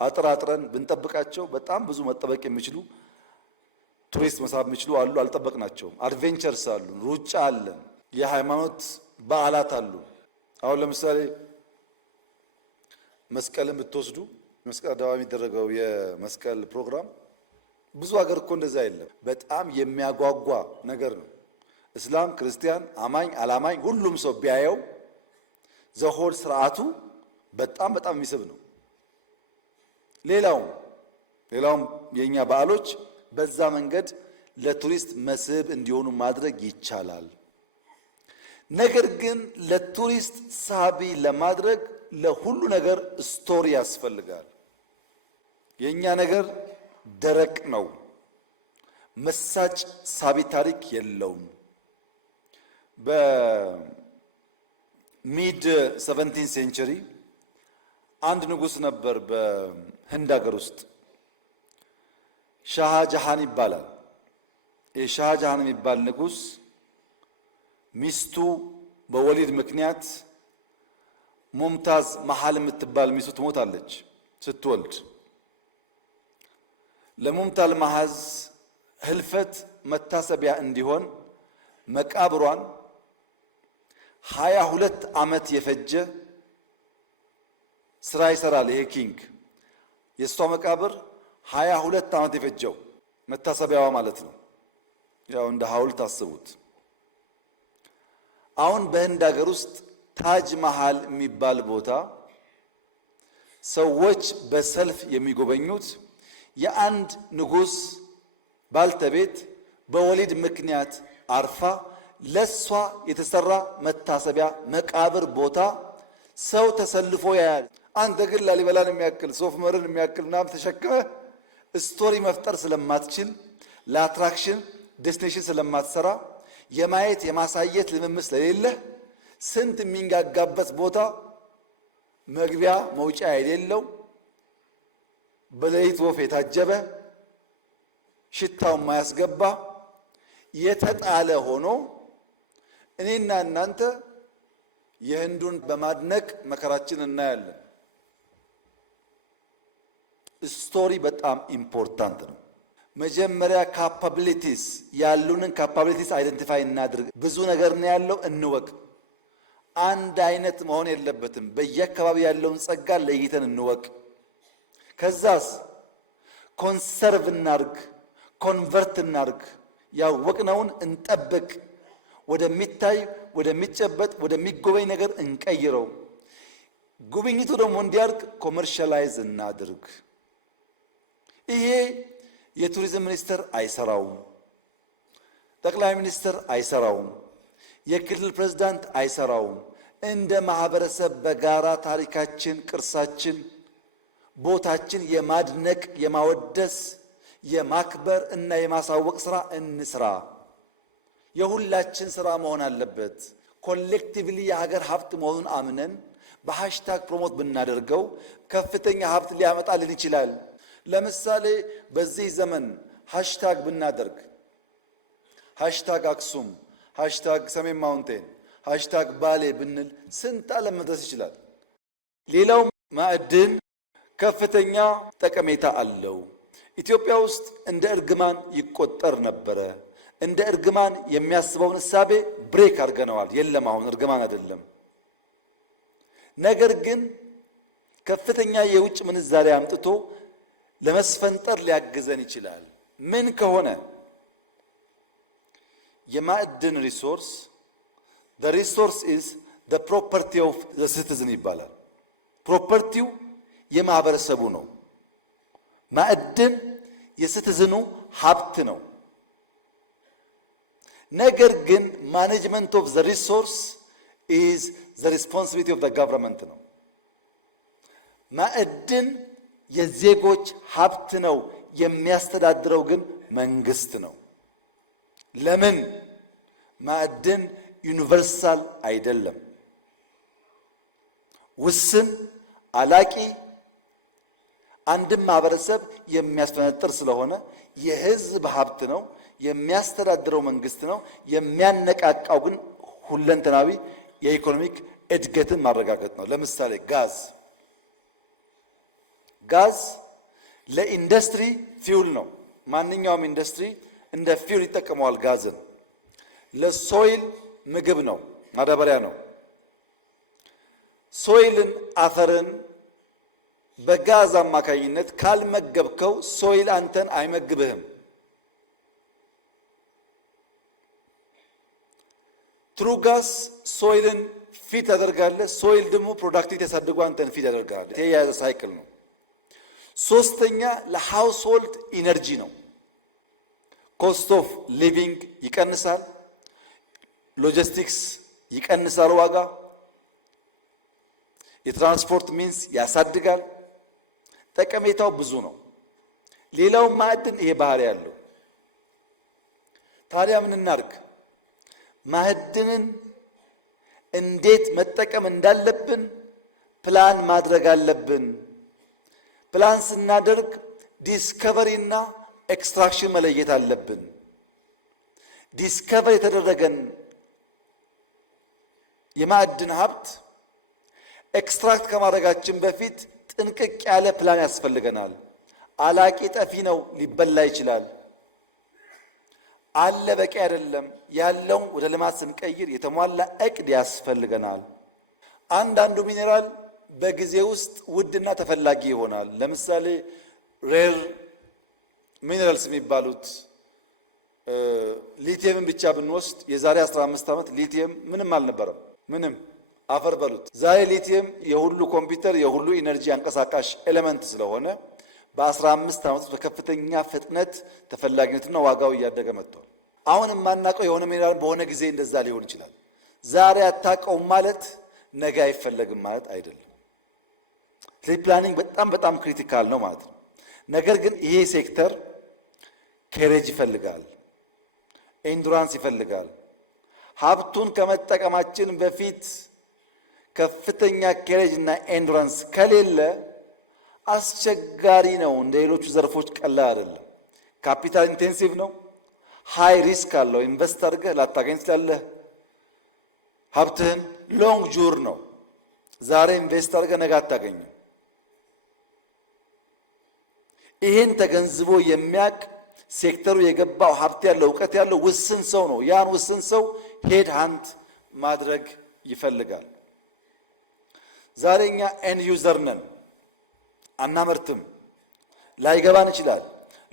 አጥረን ብንጠብቃቸው በጣም ብዙ መጠበቅ የሚችሉ ቱሪስት መሳብ የሚችሉ አሉ። አልጠበቅናቸውም። አድቬንቸርስ አሉ፣ ሩጫ አለን፣ የሃይማኖት በዓላት አሉ። አሁን ለምሳሌ መስቀልን ብትወስዱ መስቀል አደባባይ የሚደረገው የመስቀል ፕሮግራም ብዙ ሀገር እኮ እንደዛ የለም። በጣም የሚያጓጓ ነገር ነው። እስላም፣ ክርስቲያን፣ አማኝ፣ አላማኝ ሁሉም ሰው ቢያየው ዘሆል ስርዓቱ በጣም የሚስብ ነው። ሌላውም የኛ በዓሎች በዛ መንገድ ለቱሪስት መስህብ እንዲሆኑ ማድረግ ይቻላል። ነገር ግን ለቱሪስት ሳቢ ለማድረግ ለሁሉ ነገር ስቶሪ ያስፈልጋል። የኛ ነገር ደረቅ ነው። መሳጭ ሳቢ ታሪክ የለውም። በሚድ 17 ሴንቸሪ አንድ ንጉስ ነበር በህንድ ሀገር ውስጥ ሻሃ ጃሃን ይባላል። የሻሃ ጃሃን የሚባል ንጉስ ሚስቱ በወሊድ ምክንያት ሙምታዝ መሃል የምትባል ሚስቱ ትሞታለች ስትወልድ። ለሙምታዝ መሃል ህልፈት መታሰቢያ እንዲሆን መቃብሯን 22 ዓመት የፈጀ ስራ ይሰራል። ይሄ ኪንግ የእሷ መቃብር 22 ዓመት የፈጀው መታሰቢያዋ ማለት ነው። ያው እንደ ሐውልት አስቡት። አሁን በህንድ ሀገር ውስጥ ታጅ መሃል የሚባል ቦታ ሰዎች በሰልፍ የሚጎበኙት የአንድ ንጉስ ባልተቤት በወሊድ ምክንያት አርፋ ለሷ የተሰራ መታሰቢያ መቃብር ቦታ ሰው ተሰልፎ ያያል። አንተ ግን ላሊበላን የሚያክል ሶፍ ዑመርን የሚያክል ምናምን ተሸክመህ ስቶሪ መፍጠር ስለማትችል ለአትራክሽን ዴስቲኔሽን ስለማትሰራ የማየት የማሳየት ልምምድ ስለሌለህ ስንት የሚንጋጋበት ቦታ መግቢያ መውጫ የሌለው በሌሊት ወፍ የታጀበ ሽታው የማያስገባ የተጣለ ሆኖ እኔና እናንተ የህንዱን በማድነቅ መከራችን እናያለን። ስቶሪ በጣም ኢምፖርታንት ነው። መጀመሪያ ካፓቢሊቲስ ያሉንን ካፓቢሊቲስ አይደንቲፋይ እናድርግ። ብዙ ነገር ነው ያለው፣ እንወቅ። አንድ አይነት መሆን የለበትም። በየአካባቢ ያለውን ጸጋ ለይተን እንወቅ። ከዛስ ኮንሰርቭ እናርግ፣ ኮንቨርት እናርግ። ያወቅነውን እንጠብቅ። ወደሚታይ ወደሚጨበጥ ወደሚጎበኝ ነገር እንቀይረው። ጉብኝቱ ደግሞ እንዲያርግ ኮመርሻላይዝ እናድርግ። ይሄ የቱሪዝም ሚኒስቴር አይሰራውም፣ ጠቅላይ ሚኒስትር አይሰራውም፣ የክልል ፕሬዝዳንት አይሰራውም። እንደ ማህበረሰብ በጋራ ታሪካችን፣ ቅርሳችን፣ ቦታችን የማድነቅ የማወደስ የማክበር እና የማሳወቅ ስራ እንስራ። የሁላችን ስራ መሆን አለበት። ኮሌክቲቭሊ የሀገር ሀብት መሆኑን አምነን በሃሽታግ ፕሮሞት ብናደርገው ከፍተኛ ሀብት ሊያመጣልን ይችላል። ለምሳሌ በዚህ ዘመን ሃሽታግ ብናደርግ ሃሽታግ አክሱም፣ ሃሽታግ ሰሜን ማውንቴን፣ ሃሽታግ ባሌ ብንል ስንት ዓለም መድረስ ይችላል። ሌላው ማዕድን ከፍተኛ ጠቀሜታ አለው። ኢትዮጵያ ውስጥ እንደ እርግማን ይቆጠር ነበረ። እንደ እርግማን የሚያስበውን እሳቤ ብሬክ አድርገነዋል። የለም አሁን እርግማን አይደለም። ነገር ግን ከፍተኛ የውጭ ምንዛሪ አምጥቶ ለመስፈንጠር ሊያግዘን ይችላል። ምን ከሆነ የማዕድን ሪሶርስ the resource is the property of the citizen ይባላል። ፕሮፐርቲው የማህበረሰቡ ነው። ማዕድን የሲቲዝኑ ሀብት ነው። ነገር ግን ማኔጅመንት ኦፍ ዘ ሪሶርስ ኢዝ ዘ ሪስፖንሲቢሊቲ ኦፍ ዘ ገቨርንመንት ነው። ማዕድን የዜጎች ሀብት ነው። የሚያስተዳድረው ግን መንግስት ነው። ለምን? ማዕድን ዩኒቨርሳል አይደለም። ውስን አላቂ አንድም ማህበረሰብ የሚያስፈነጥር ስለሆነ የህዝብ ሀብት ነው። የሚያስተዳድረው መንግስት ነው። የሚያነቃቃው ግን ሁለንተናዊ የኢኮኖሚክ እድገትን ማረጋገጥ ነው። ለምሳሌ ጋዝ ለኢንዱስትሪ ፊውል ነው። ማንኛውም ኢንዱስትሪ እንደ ፊውል ይጠቀመዋል ጋዝን። ለሶይል ምግብ ነው፣ ማዳበሪያ ነው። ሶይልን አፈርን በጋዝ አማካኝነት ካልመገብከው ሶይል አንተን አይመግብህም። ትሩ ጋዝ ሶይልን ፊት ያደርጋለህ። ሶይል ደግሞ ፕሮዳክቲቪቲ ያሳድጉ አንተን ፊት ያደርጋል። ይሄ የያዘ ሳይክል ነው። ሶስተኛ ለሃውስሆልድ ኢነርጂ ነው። ኮስት ኦፍ ሊቪንግ ይቀንሳል። ሎጂስቲክስ ይቀንሳል ዋጋ። የትራንስፖርት ሚንስ ያሳድጋል። ጠቀሜታው ብዙ ነው። ሌላው ማዕድን ይሄ ባህሪ ያለው። ታዲያ ምን እናድርግ? ማዕድንን እንዴት መጠቀም እንዳለብን ፕላን ማድረግ አለብን። ፕላን ስናደርግ ዲስከቨሪ እና ኤክስትራክሽን መለየት አለብን። ዲስከቨር የተደረገን የማዕድን ሀብት ኤክስትራክት ከማድረጋችን በፊት ጥንቅቅ ያለ ፕላን ያስፈልገናል። አላቂ ጠፊ ነው፣ ሊበላ ይችላል። አለ በቂ አይደለም። ያለውን ወደ ልማት ስንቀይር የተሟላ እቅድ ያስፈልገናል። አንዳንዱ ሚኔራል በጊዜ ውስጥ ውድና ተፈላጊ ይሆናል። ለምሳሌ ሬር ሚኔራልስ የሚባሉት ሊቲየምን ብቻ ብንወስድ የዛሬ 15 ዓመት ሊቲየም ምንም አልነበረም። ምንም አፈር በሉት። ዛሬ ሊቲየም የሁሉ ኮምፒውተር የሁሉ ኢነርጂ አንቀሳቃሽ ኤሌመንት ስለሆነ በ15 ዓመት በከፍተኛ ፍጥነት ተፈላጊነትና ዋጋው እያደገ መጥቷል። አሁን የማናውቀው የሆነ ሚኔራል በሆነ ጊዜ እንደዛ ሊሆን ይችላል። ዛሬ አታውቀውም ማለት ነገ አይፈለግም ማለት አይደለም። ስለዚህ ፕላኒንግ በጣም ክሪቲካል ነው ማለት ነው። ነገር ግን ይሄ ሴክተር ከሬጅ ይፈልጋል፣ ኤንዱራንስ ይፈልጋል። ሀብቱን ከመጠቀማችን በፊት ከፍተኛ ኬሬጅ እና ኤንዱራንስ ከሌለ አስቸጋሪ ነው። እንደ ሌሎቹ ዘርፎች ቀላል አይደለም። ካፒታል ኢንቴንሲቭ ነው። ሃይ ሪስክ አለው። ኢንቨስት አድርገህ ላታገኝ ትችላለህ። ሀብትህን ሎንግ ጁር ነው። ዛሬ ኢንቨስት አድርገህ ነገ አታገኝም። ይህን ተገንዝቦ የሚያውቅ ሴክተሩ የገባው ሀብት ያለው እውቀት ያለው ውስን ሰው ነው። ያን ውስን ሰው ሄድ ሃንት ማድረግ ይፈልጋል። ዛሬ እኛ ኤንድ ዩዘር ነን፣ አናመርትም፣ ላይገባን ይችላል።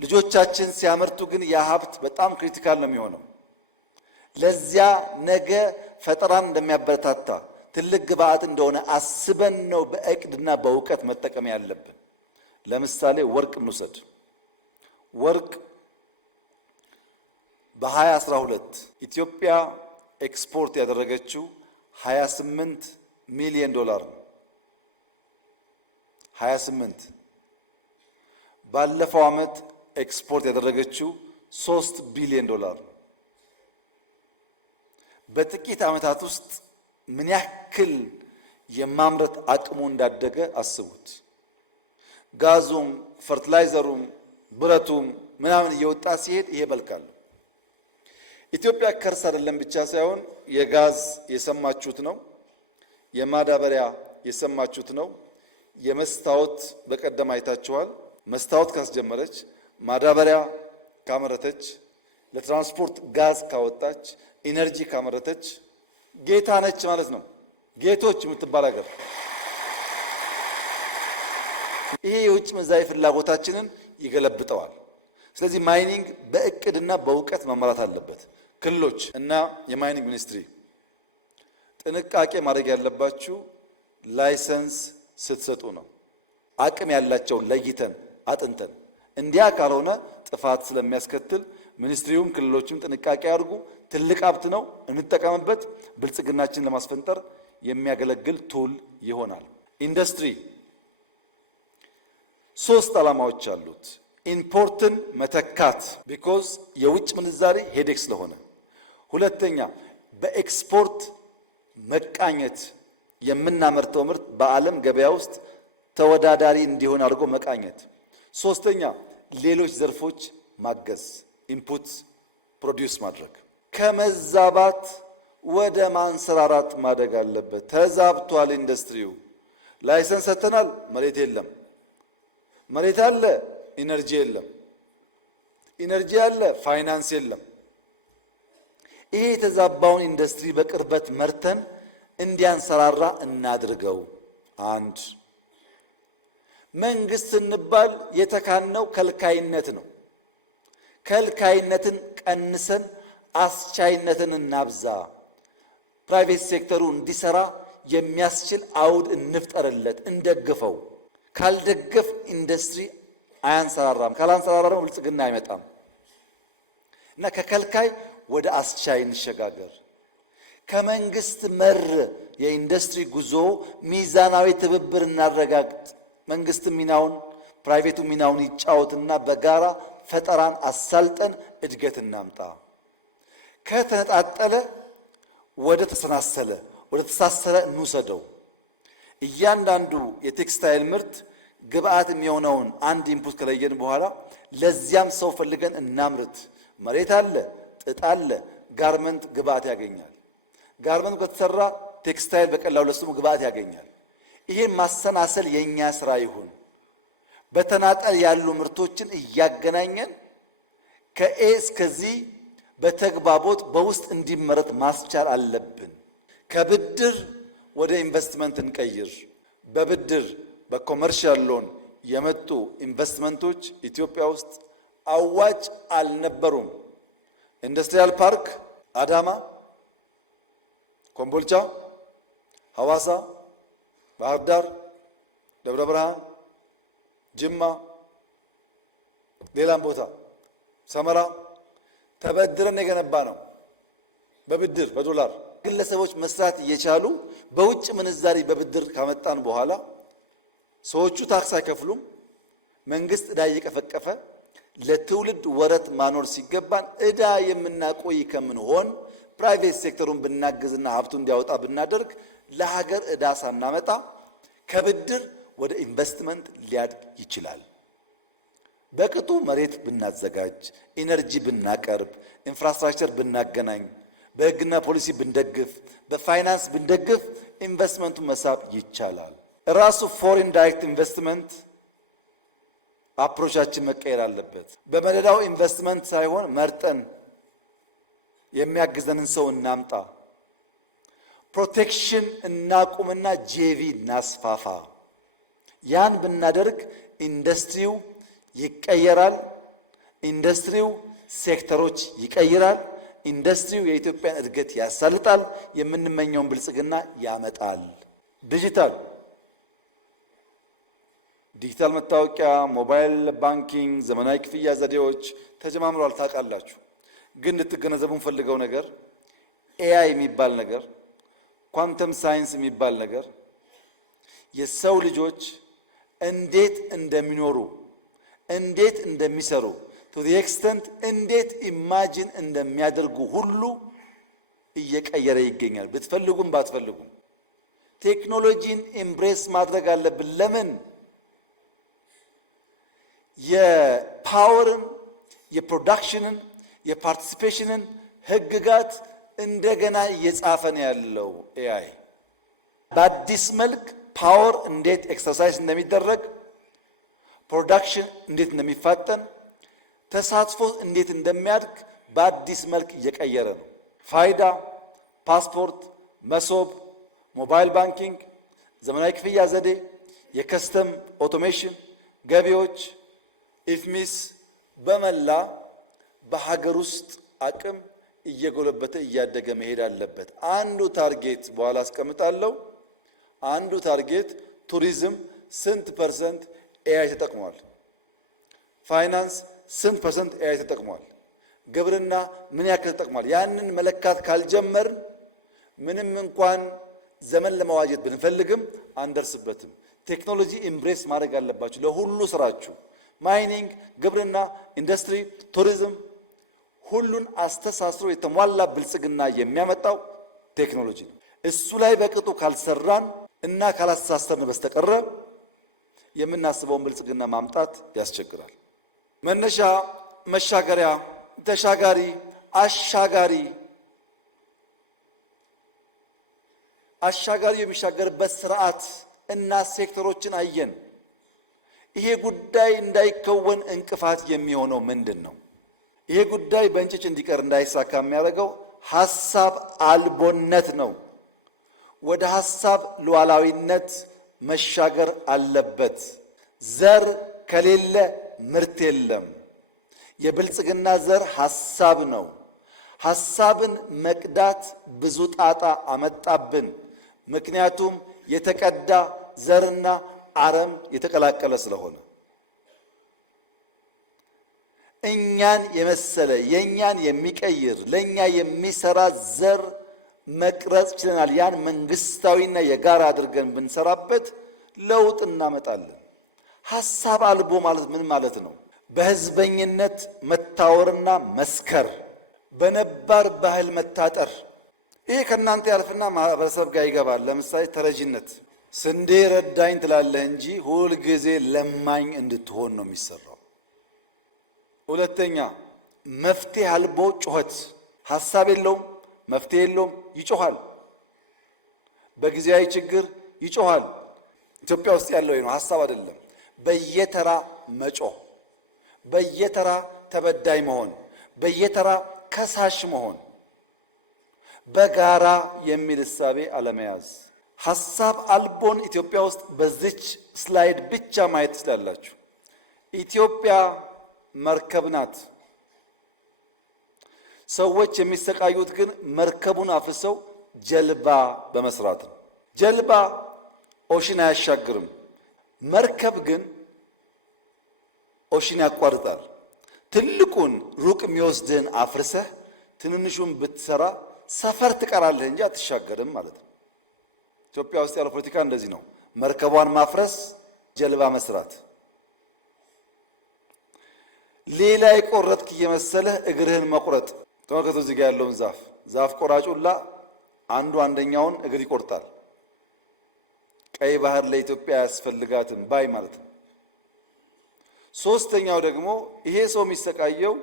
ልጆቻችን ሲያመርቱ ግን ያ ሀብት በጣም ክሪቲካል ነው የሚሆነው። ለዚያ ነገ ፈጠራን እንደሚያበረታታ ትልቅ ግብአት እንደሆነ አስበን ነው በእቅድና በእውቀት መጠቀም ያለብን። ለምሳሌ ወርቅ እንውሰድ። ወርቅ በ2012 ኢትዮጵያ ኤክስፖርት ያደረገችው 28 ሚሊዮን ዶላር ነው። 28 ባለፈው ዓመት ኤክስፖርት ያደረገችው 3 ቢሊዮን ዶላር ነው። በጥቂት ዓመታት ውስጥ ምን ያክል የማምረት አቅሙ እንዳደገ አስቡት። ጋዙም ፈርቲላይዘሩም ብረቱም ምናምን እየወጣ ሲሄድ ይሄ በልካል። ኢትዮጵያ ከርስ አይደለም ብቻ ሳይሆን የጋዝ የሰማችሁት ነው፣ የማዳበሪያ የሰማችሁት ነው፣ የመስታወት በቀደም አይታችኋል። መስታወት ካስጀመረች፣ ማዳበሪያ ካመረተች፣ ለትራንስፖርት ጋዝ ካወጣች፣ ኢነርጂ ካመረተች ጌታ ነች ማለት ነው። ጌቶች የምትባል ሀገር። ይሄ የውጭ ምንዛሪ ፍላጎታችንን ይገለብጠዋል። ስለዚህ ማይኒንግ በእቅድና በእውቀት መመራት አለበት። ክልሎች እና የማይኒንግ ሚኒስትሪ ጥንቃቄ ማድረግ ያለባችሁ ላይሰንስ ስትሰጡ ነው። አቅም ያላቸውን ለይተን አጥንተን፣ እንዲያ ካልሆነ ጥፋት ስለሚያስከትል ሚኒስትሪውም ክልሎችም ጥንቃቄ ያድርጉ። ትልቅ ሀብት ነው፣ እንጠቀምበት። ብልጽግናችን ለማስፈንጠር የሚያገለግል ቱል ይሆናል። ኢንዱስትሪ 3 ዓላማዎች አሉት። ኢምፖርትን መተካት ቢኮዝ የውጭ ምንዛሪ ሄዴክ ስለሆነ፣ ሁለተኛ በኤክስፖርት መቃኘት፣ የምናመርተው ምርት በዓለም ገበያ ውስጥ ተወዳዳሪ እንዲሆን አድርጎ መቃኘት፣ ሶስተኛ ሌሎች ዘርፎች ማገዝ፣ ኢንፑት ፕሮዲውስ ማድረግ። ከመዛባት ወደ ማንሰራራት ማደግ አለበት። ተዛብቷል ኢንዱስትሪው። ላይሰንስ ሰጥተናል፣ መሬት የለም። መሬት አለ፣ ኢነርጂ የለም። ኢነርጂ አለ፣ ፋይናንስ የለም። ይሄ የተዛባውን ኢንዱስትሪ በቅርበት መርተን እንዲያንሰራራ እናድርገው። አንድ መንግስት እንባል የተካነው ከልካይነት ነው። ከልካይነትን ቀንሰን አስቻይነትን እናብዛ። ፕራይቬት ሴክተሩ እንዲሰራ የሚያስችል አውድ እንፍጠርለት፣ እንደግፈው። ካልደገፍ ኢንዱስትሪ አያንሰራራም። ካላንሰራራ ነው ብልጽግና አይመጣም። እና ከከልካይ ወደ አስቻይ እንሸጋገር። ከመንግስት መር የኢንዱስትሪ ጉዞ ሚዛናዊ ትብብር እናረጋግጥ። መንግስት ሚናውን ፕራይቬቱ ሚናውን ይጫወትና በጋራ ፈጠራን አሳልጠን እድገት እናምጣ። ከተነጣጠለ ወደ ተሰናሰለ ወደ ተሳሰረ እንውሰደው። እያንዳንዱ የቴክስታይል ምርት ግብአት የሚሆነውን አንድ ኢንፑት ከለየን በኋላ ለዚያም ሰው ፈልገን እናምርት። መሬት አለ፣ ጥጥ አለ፣ ጋርመንት ግብአት ያገኛል። ጋርመንት ከተሰራ ቴክስታይል በቀላሉ ለስሙ ግብአት ያገኛል። ይሄን ማሰናሰል የኛ ስራ ይሁን። በተናጠል ያሉ ምርቶችን እያገናኘን ከኤ እስከዚህ በተግባቦት በውስጥ እንዲመረት ማስቻል አለብን። ከብድር ወደ ኢንቨስትመንት እንቀይር። በብድር በኮመርሻል ሎን የመጡ ኢንቨስትመንቶች ኢትዮጵያ ውስጥ አዋጭ አልነበሩም። ኢንዱስትሪያል ፓርክ አዳማ፣ ኮምቦልቻ፣ ሐዋሳ፣ ባህር ዳር፣ ደብረ ብርሃን፣ ጅማ፣ ሌላም ቦታ ሰመራ ተበድረን የገነባ ነው። በብድር በዶላር ግለሰቦች መስራት እየቻሉ በውጭ ምንዛሪ በብድር ካመጣን በኋላ ሰዎቹ ታክስ አይከፍሉም። መንግስት ዕዳ እየቀፈቀፈ ለትውልድ ወረት ማኖር ሲገባን ዕዳ የምናቆይ ከምንሆን ፕራይቬት ሴክተሩን ብናግዝና ሀብቱ እንዲያወጣ ብናደርግ ለሀገር ዕዳ ሳናመጣ ከብድር ወደ ኢንቨስትመንት ሊያድግ ይችላል። በቅጡ መሬት ብናዘጋጅ፣ ኢነርጂ ብናቀርብ፣ ኢንፍራስትራክቸር ብናገናኝ፣ በሕግና ፖሊሲ ብንደግፍ፣ በፋይናንስ ብንደግፍ ኢንቨስትመንቱን መሳብ ይቻላል። ራሱ ፎሬን ዳይሬክት ኢንቨስትመንት አፕሮቻችን መቀየር አለበት። በመደዳው ኢንቨስትመንት ሳይሆን መርጠን የሚያግዘንን ሰው እናምጣ። ፕሮቴክሽን እናቁምና ጄቪ እናስፋፋ። ያን ብናደርግ ኢንዱስትሪው ይቀየራል። ኢንዱስትሪው ሴክተሮች ይቀይራል። ኢንዱስትሪው የኢትዮጵያን እድገት ያሳልጣል። የምንመኘውን ብልጽግና ያመጣል። ዲጂታል መታወቂያ፣ ሞባይል ባንኪንግ፣ ዘመናዊ ክፍያ ዘዴዎች ተጀማምረዋል። ታውቃላችሁ። ግን ልትገነዘቡ ፈልገው ነገር ኤአይ የሚባል ነገር፣ ኳንተም ሳይንስ የሚባል ነገር የሰው ልጆች እንዴት እንደሚኖሩ እንዴት እንደሚሰሩ ቱ ዘ ኤክስተንት እንዴት ኢማጂን እንደሚያደርጉ ሁሉ እየቀየረ ይገኛል። ብትፈልጉም ባትፈልጉም ቴክኖሎጂን ኤምብሬስ ማድረግ አለብን። ለምን? የፓወርን፣ የፕሮዳክሽንን፣ የፓርቲሲፔሽንን ህግጋት እንደገና እየጻፈ ነው ያለው ኤአይ። በአዲስ መልክ ፓወር እንዴት ኤክሰርሳይዝ እንደሚደረግ፣ ፕሮዳክሽን እንዴት እንደሚፋጠን፣ ተሳትፎ እንዴት እንደሚያድግ በአዲስ መልክ እየቀየረ ነው። ፋይዳ፣ ፓስፖርት፣ መሶብ፣ ሞባይል ባንኪንግ፣ ዘመናዊ ክፍያ ዘዴ፣ የከስተም ኦቶሜሽን፣ ገቢዎች፣ ኢፍሚስ በመላ በሀገር ውስጥ አቅም እየጎለበተ እያደገ መሄድ አለበት። አንዱ ታርጌት በኋላ አስቀምጣለሁ። አንዱ ታርጌት ቱሪዝም ስንት ፐርሰንት ኤአይ ተጠቅሟል? ፋይናንስ ስንት ፐርሰንት ኤአይ ተጠቅሟል? ግብርና ምን ያክል ተጠቅሟል? ያንን መለካት ካልጀመርን ምንም እንኳን ዘመን ለመዋጀት ብንፈልግም አንደርስበትም። ቴክኖሎጂ ኢምብሬስ ማድረግ አለባችሁ ለሁሉ ስራችሁ። ማይኒንግ፣ ግብርና፣ ኢንዱስትሪ፣ ቱሪዝም ሁሉን አስተሳስሮ የተሟላ ብልጽግና የሚያመጣው ቴክኖሎጂ ነው። እሱ ላይ በቅጡ ካልሰራን እና ካላስተሳሰርን በስተቀረ የምናስበውን ብልጽግና ማምጣት ያስቸግራል። መነሻ፣ መሻገሪያ፣ ተሻጋሪ፣ አሻጋሪ። አሻጋሪ የሚሻገርበት ስርዓት እና ሴክተሮችን አየን። ይሄ ጉዳይ እንዳይከወን እንቅፋት የሚሆነው ምንድን ነው? ይሄ ጉዳይ በእንጭጭ እንዲቀር እንዳይሳካ የሚያደርገው ሐሳብ አልቦነት ነው። ወደ ሐሳብ ሉዓላዊነት መሻገር አለበት። ዘር ከሌለ ምርት የለም። የብልጽግና ዘር ሐሳብ ነው። ሐሳብን መቅዳት ብዙ ጣጣ አመጣብን። ምክንያቱም የተቀዳ ዘርና አረም የተቀላቀለ ስለሆነ እኛን የመሰለ የኛን የሚቀይር ለኛ የሚሰራ ዘር መቅረጽ ችለናል። ያን መንግስታዊና የጋራ አድርገን ብንሰራበት ለውጥ እናመጣለን። ሐሳብ አልቦ ማለት ምን ማለት ነው? በህዝበኝነት መታወርና መስከር፣ በነባር ባህል መታጠር። ይሄ ከእናንተ ያልፍና ማህበረሰብ ጋር ይገባል። ለምሳሌ ተረጂነት፣ ስንዴ ረዳኝ ትላለህ እንጂ ሁል ጊዜ ለማኝ እንድትሆን ነው የሚሰራው። ሁለተኛ መፍትሄ አልቦ ጩኸት፣ ሐሳብ የለውም፣ መፍትሄ የለውም፣ ይጮሃል። በጊዜያዊ ችግር ይጮሃል። ኢትዮጵያ ውስጥ ያለው ነው፣ ሐሳብ አይደለም። በየተራ መጮህ፣ በየተራ ተበዳይ መሆን፣ በየተራ ከሳሽ መሆን፣ በጋራ የሚል እሳቤ አለመያዝ። ሐሳብ አልቦን ኢትዮጵያ ውስጥ በዚች ስላይድ ብቻ ማየት ትችላላችሁ። ኢትዮጵያ መርከብ ናት። ሰዎች የሚሰቃዩት ግን መርከቡን አፍሰው ጀልባ በመስራት ነው። ጀልባ ኦሽን አያሻግርም። መርከብ ግን ኦሽን ያቋርጣል። ትልቁን ሩቅ የሚወስድህን አፍርሰህ ትንንሹን ብትሰራ ሰፈር ትቀራለህ እንጂ አትሻገርም ማለት ነው። ኢትዮጵያ ውስጥ ያለው ፖለቲካ እንደዚህ ነው። መርከቧን ማፍረስ፣ ጀልባ መስራት። ሌላ የቆረጥክ እየመሰለህ እግርህን መቁረጥ። ተመልከቱ እዚህ ጋር ያለውን ዛፍ ቆራጩላ አንደኛውን እግር ይቆርጣል። ቀይ ባህር ለኢትዮጵያ ያስፈልጋትም ባይ ማለት ነው። ሶስተኛው ደግሞ ይሄ ሰው የሚሰቃየው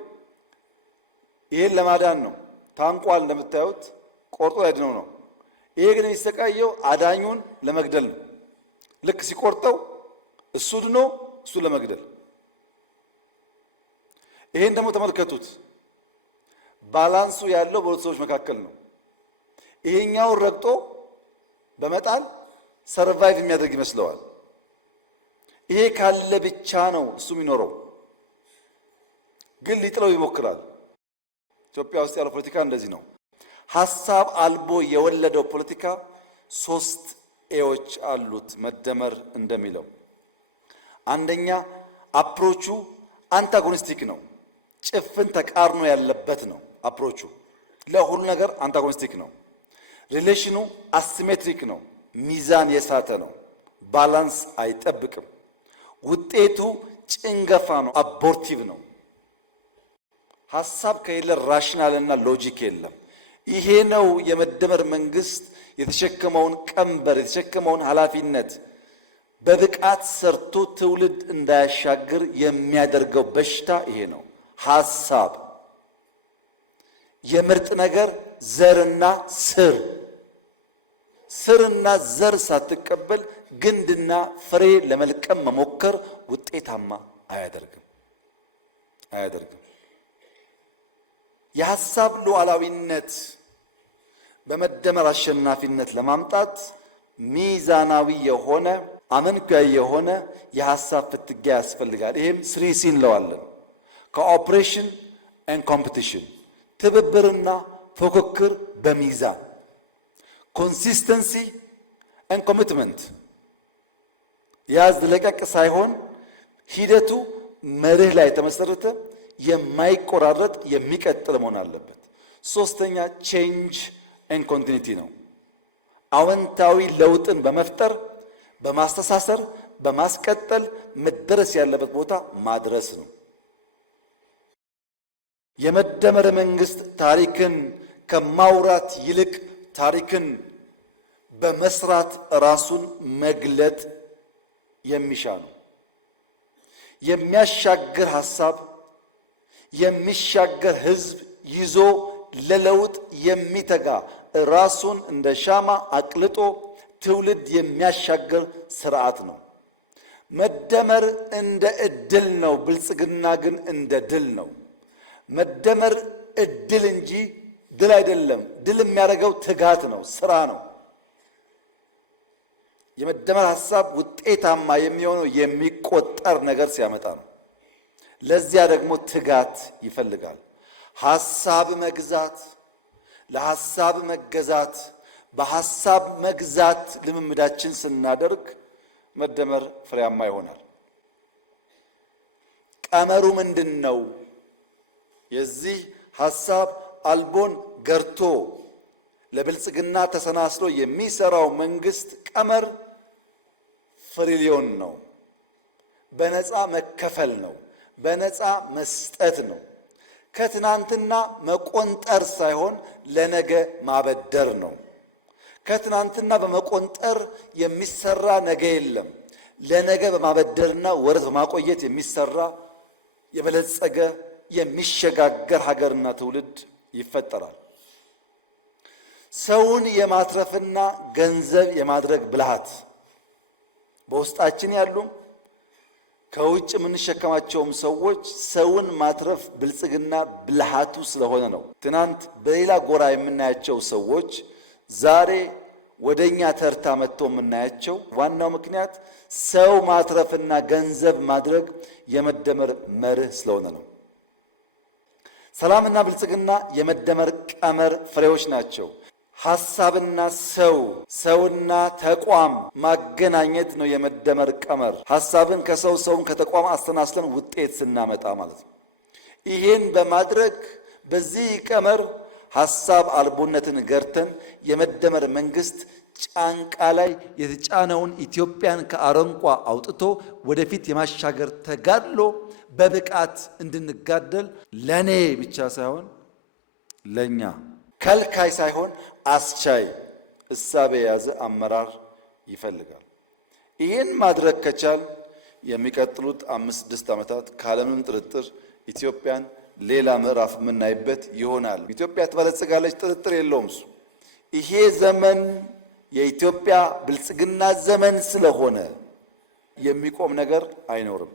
ይሄን ለማዳን ነው። ታንቋል፣ እንደምታዩት ቆርጦ ያድነው ነው። ይሄ ግን የሚሰቃየው አዳኙን ለመግደል ነው። ልክ ሲቆርጠው እሱ ድኖ እሱ ለመግደል። ይሄን ደግሞ ተመልከቱት። ባላንሱ ያለው በሁለት ሰዎች መካከል ነው። ይሄኛውን ረግጦ በመጣል ሰርቫይቭ የሚያደርግ ይመስለዋል። ይሄ ካለ ብቻ ነው እሱ የሚኖረው፣ ግን ሊጥለው ይሞክራል። ኢትዮጵያ ውስጥ ያለው ፖለቲካ እንደዚህ ነው። ሐሳብ አልቦ የወለደው ፖለቲካ 3 ኤዎች አሉት። መደመር እንደሚለው አንደኛ አፕሮቹ አንታጎኒስቲክ ነው። ጭፍን ተቃርኖ ያለበት ነው። አፕሮቹ ለሁሉ ነገር አንታጎኒስቲክ ነው። ሪሌሽኑ አሲሜትሪክ ነው። ሚዛን የሳተ ነው። ባላንስ አይጠብቅም። ውጤቱ ጭንገፋ ነው። አቦርቲቭ ነው። ሐሳብ ከሌለ ራሽናልና ሎጂክ የለም። ይሄ ነው የመደመር መንግስት የተሸከመውን ቀንበር የተሸከመውን ኃላፊነት በብቃት ሰርቶ ትውልድ እንዳያሻግር የሚያደርገው በሽታ ይሄ ነው። ሐሳብ የምርጥ ነገር ዘርና ስርና ዘር ሳትቀበል ግንድና ፍሬ ለመልቀም መሞከር ውጤታማ አያደርግም። የሐሳብ ሉዓላዊነት በመደመር አሸናፊነት ለማምጣት ሚዛናዊ የሆነ አመንኳዊ የሆነ የሐሳብ ፍትጊያ ያስፈልጋል። ይሄም 3C እንለዋለን። ኮኦፕሬሽን ኤንድ ኮምፒቲሽን፣ ትብብርና ፉክክር በሚዛን፣ ኮንሲስተንሲ ኤንድ ኮሚትመንት፣ ያዝ ለቀቅ ሳይሆን ሂደቱ መርህ ላይ የተመሰረተ የማይቆራረጥ የሚቀጥል መሆን አለበት። ሶስተኛ ቼንጅ ኤንድ ኮንቲኒቲ ነው። አዎንታዊ ለውጥን በመፍጠር በማስተሳሰር በማስቀጠል መደረስ ያለበት ቦታ ማድረስ ነው። የመደመር መንግስት ታሪክን ከማውራት ይልቅ ታሪክን በመስራት ራሱን መግለጥ የሚሻ ነው። የሚያሻግር ሐሳብ የሚሻገር ህዝብ ይዞ ለለውጥ የሚተጋ ራሱን እንደ ሻማ አቅልጦ ትውልድ የሚያሻገር ስርዓት ነው። መደመር እንደ እድል ነው፣ ብልጽግና ግን እንደ ድል ነው። መደመር እድል እንጂ ድል አይደለም። ድል የሚያደርገው ትጋት ነው፣ ስራ ነው። የመደመር ሐሳብ ውጤታማ የሚሆነው የሚቆጠር ነገር ሲያመጣ ነው። ለዚያ ደግሞ ትጋት ይፈልጋል። ሐሳብ መግዛት፣ ለሐሳብ መገዛት፣ በሐሳብ መግዛት ልምምዳችን ስናደርግ መደመር ፍሬያማ ይሆናል። ቀመሩ ምንድን ነው? የዚህ ሐሳብ አልቦን ገርቶ ለብልጽግና ተሰናስሎ የሚሰራው መንግስት ቀመር ፍሪሊዮን ነው። በነፃ መከፈል ነው። በነፃ መስጠት ነው። ከትናንትና መቆንጠር ሳይሆን ለነገ ማበደር ነው። ከትናንትና በመቆንጠር የሚሰራ ነገ የለም። ለነገ በማበደርና ወረት በማቆየት የሚሰራ የበለጸገ የሚሸጋገር ሀገርና ትውልድ ይፈጠራል። ሰውን የማትረፍና ገንዘብ የማድረግ ብልሃት በውስጣችን ያሉም ከውጭ የምንሸከማቸውም ሰዎች ሰውን ማትረፍ ብልጽግና ብልሃቱ ስለሆነ ነው። ትናንት በሌላ ጎራ የምናያቸው ሰዎች ዛሬ ወደኛ ተርታ መጥተው የምናያቸው ዋናው ምክንያት ሰው ማትረፍና ገንዘብ ማድረግ የመደመር መርህ ስለሆነ ነው። ሰላምና ብልጽግና የመደመር ቀመር ፍሬዎች ናቸው። ሐሳብና ሰውና ተቋም ማገናኘት ነው የመደመር ቀመር። ሐሳብን ከሰው ሰውን ከተቋም አስተናስለን ውጤት ስናመጣ ማለት ነው። ይሄን በማድረግ በዚህ ቀመር ሐሳብ አልቦነትን ገርተን የመደመር መንግስት ጫንቃ ላይ የተጫነውን ኢትዮጵያን ከአረንቋ አውጥቶ ወደፊት የማሻገር ተጋድሎ በብቃት እንድንጋደል ለኔ ብቻ ሳይሆን ለኛ ከልካይ ሳይሆን አስቻይ እሳቤ የያዘ አመራር ይፈልጋል። ይህን ማድረግ ከቻል የሚቀጥሉት 5-6 ዓመታት ካለምንም ጥርጥር ኢትዮጵያን ሌላ ምዕራፍ የምናይበት ይሆናል። ኢትዮጵያ ትበለጽጋለች፣ ጥርጥር የለውም። ይሄ ዘመን የኢትዮጵያ ብልጽግና ዘመን ስለሆነ የሚቆም ነገር አይኖርም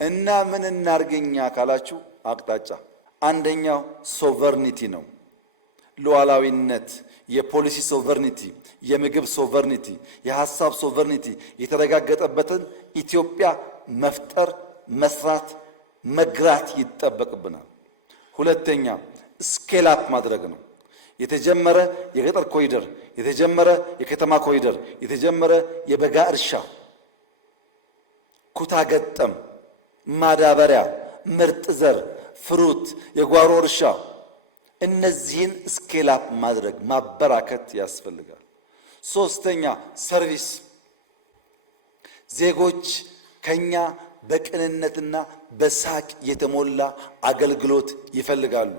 እና ምን እናርገኛ ካላችሁ አቅጣጫ አንደኛው ሶቨርኒቲ ነው። ሉዓላዊነት፣ የፖሊሲ ሶቨርኒቲ፣ የምግብ ሶቨርኒቲ፣ የሐሳብ ሶቨርኒቲ የተረጋገጠበትን ኢትዮጵያ መፍጠር፣ መስራት፣ መግራት ይጠበቅብናል። ሁለተኛ ስኬል አፕ ማድረግ ነው። የተጀመረ የገጠር ኮሪደር፣ የተጀመረ የከተማ ኮሪደር፣ የተጀመረ የበጋ እርሻ፣ ኩታ ገጠም፣ ማዳበሪያ፣ ምርጥ ዘር፣ ፍሩት፣ የጓሮ እርሻ እነዚህን ስኬል አፕ ማድረግ ማበራከት ያስፈልጋል። ሶስተኛ ሰርቪስ፣ ዜጎች ከኛ በቅንነትና በሳቅ የተሞላ አገልግሎት ይፈልጋሉ።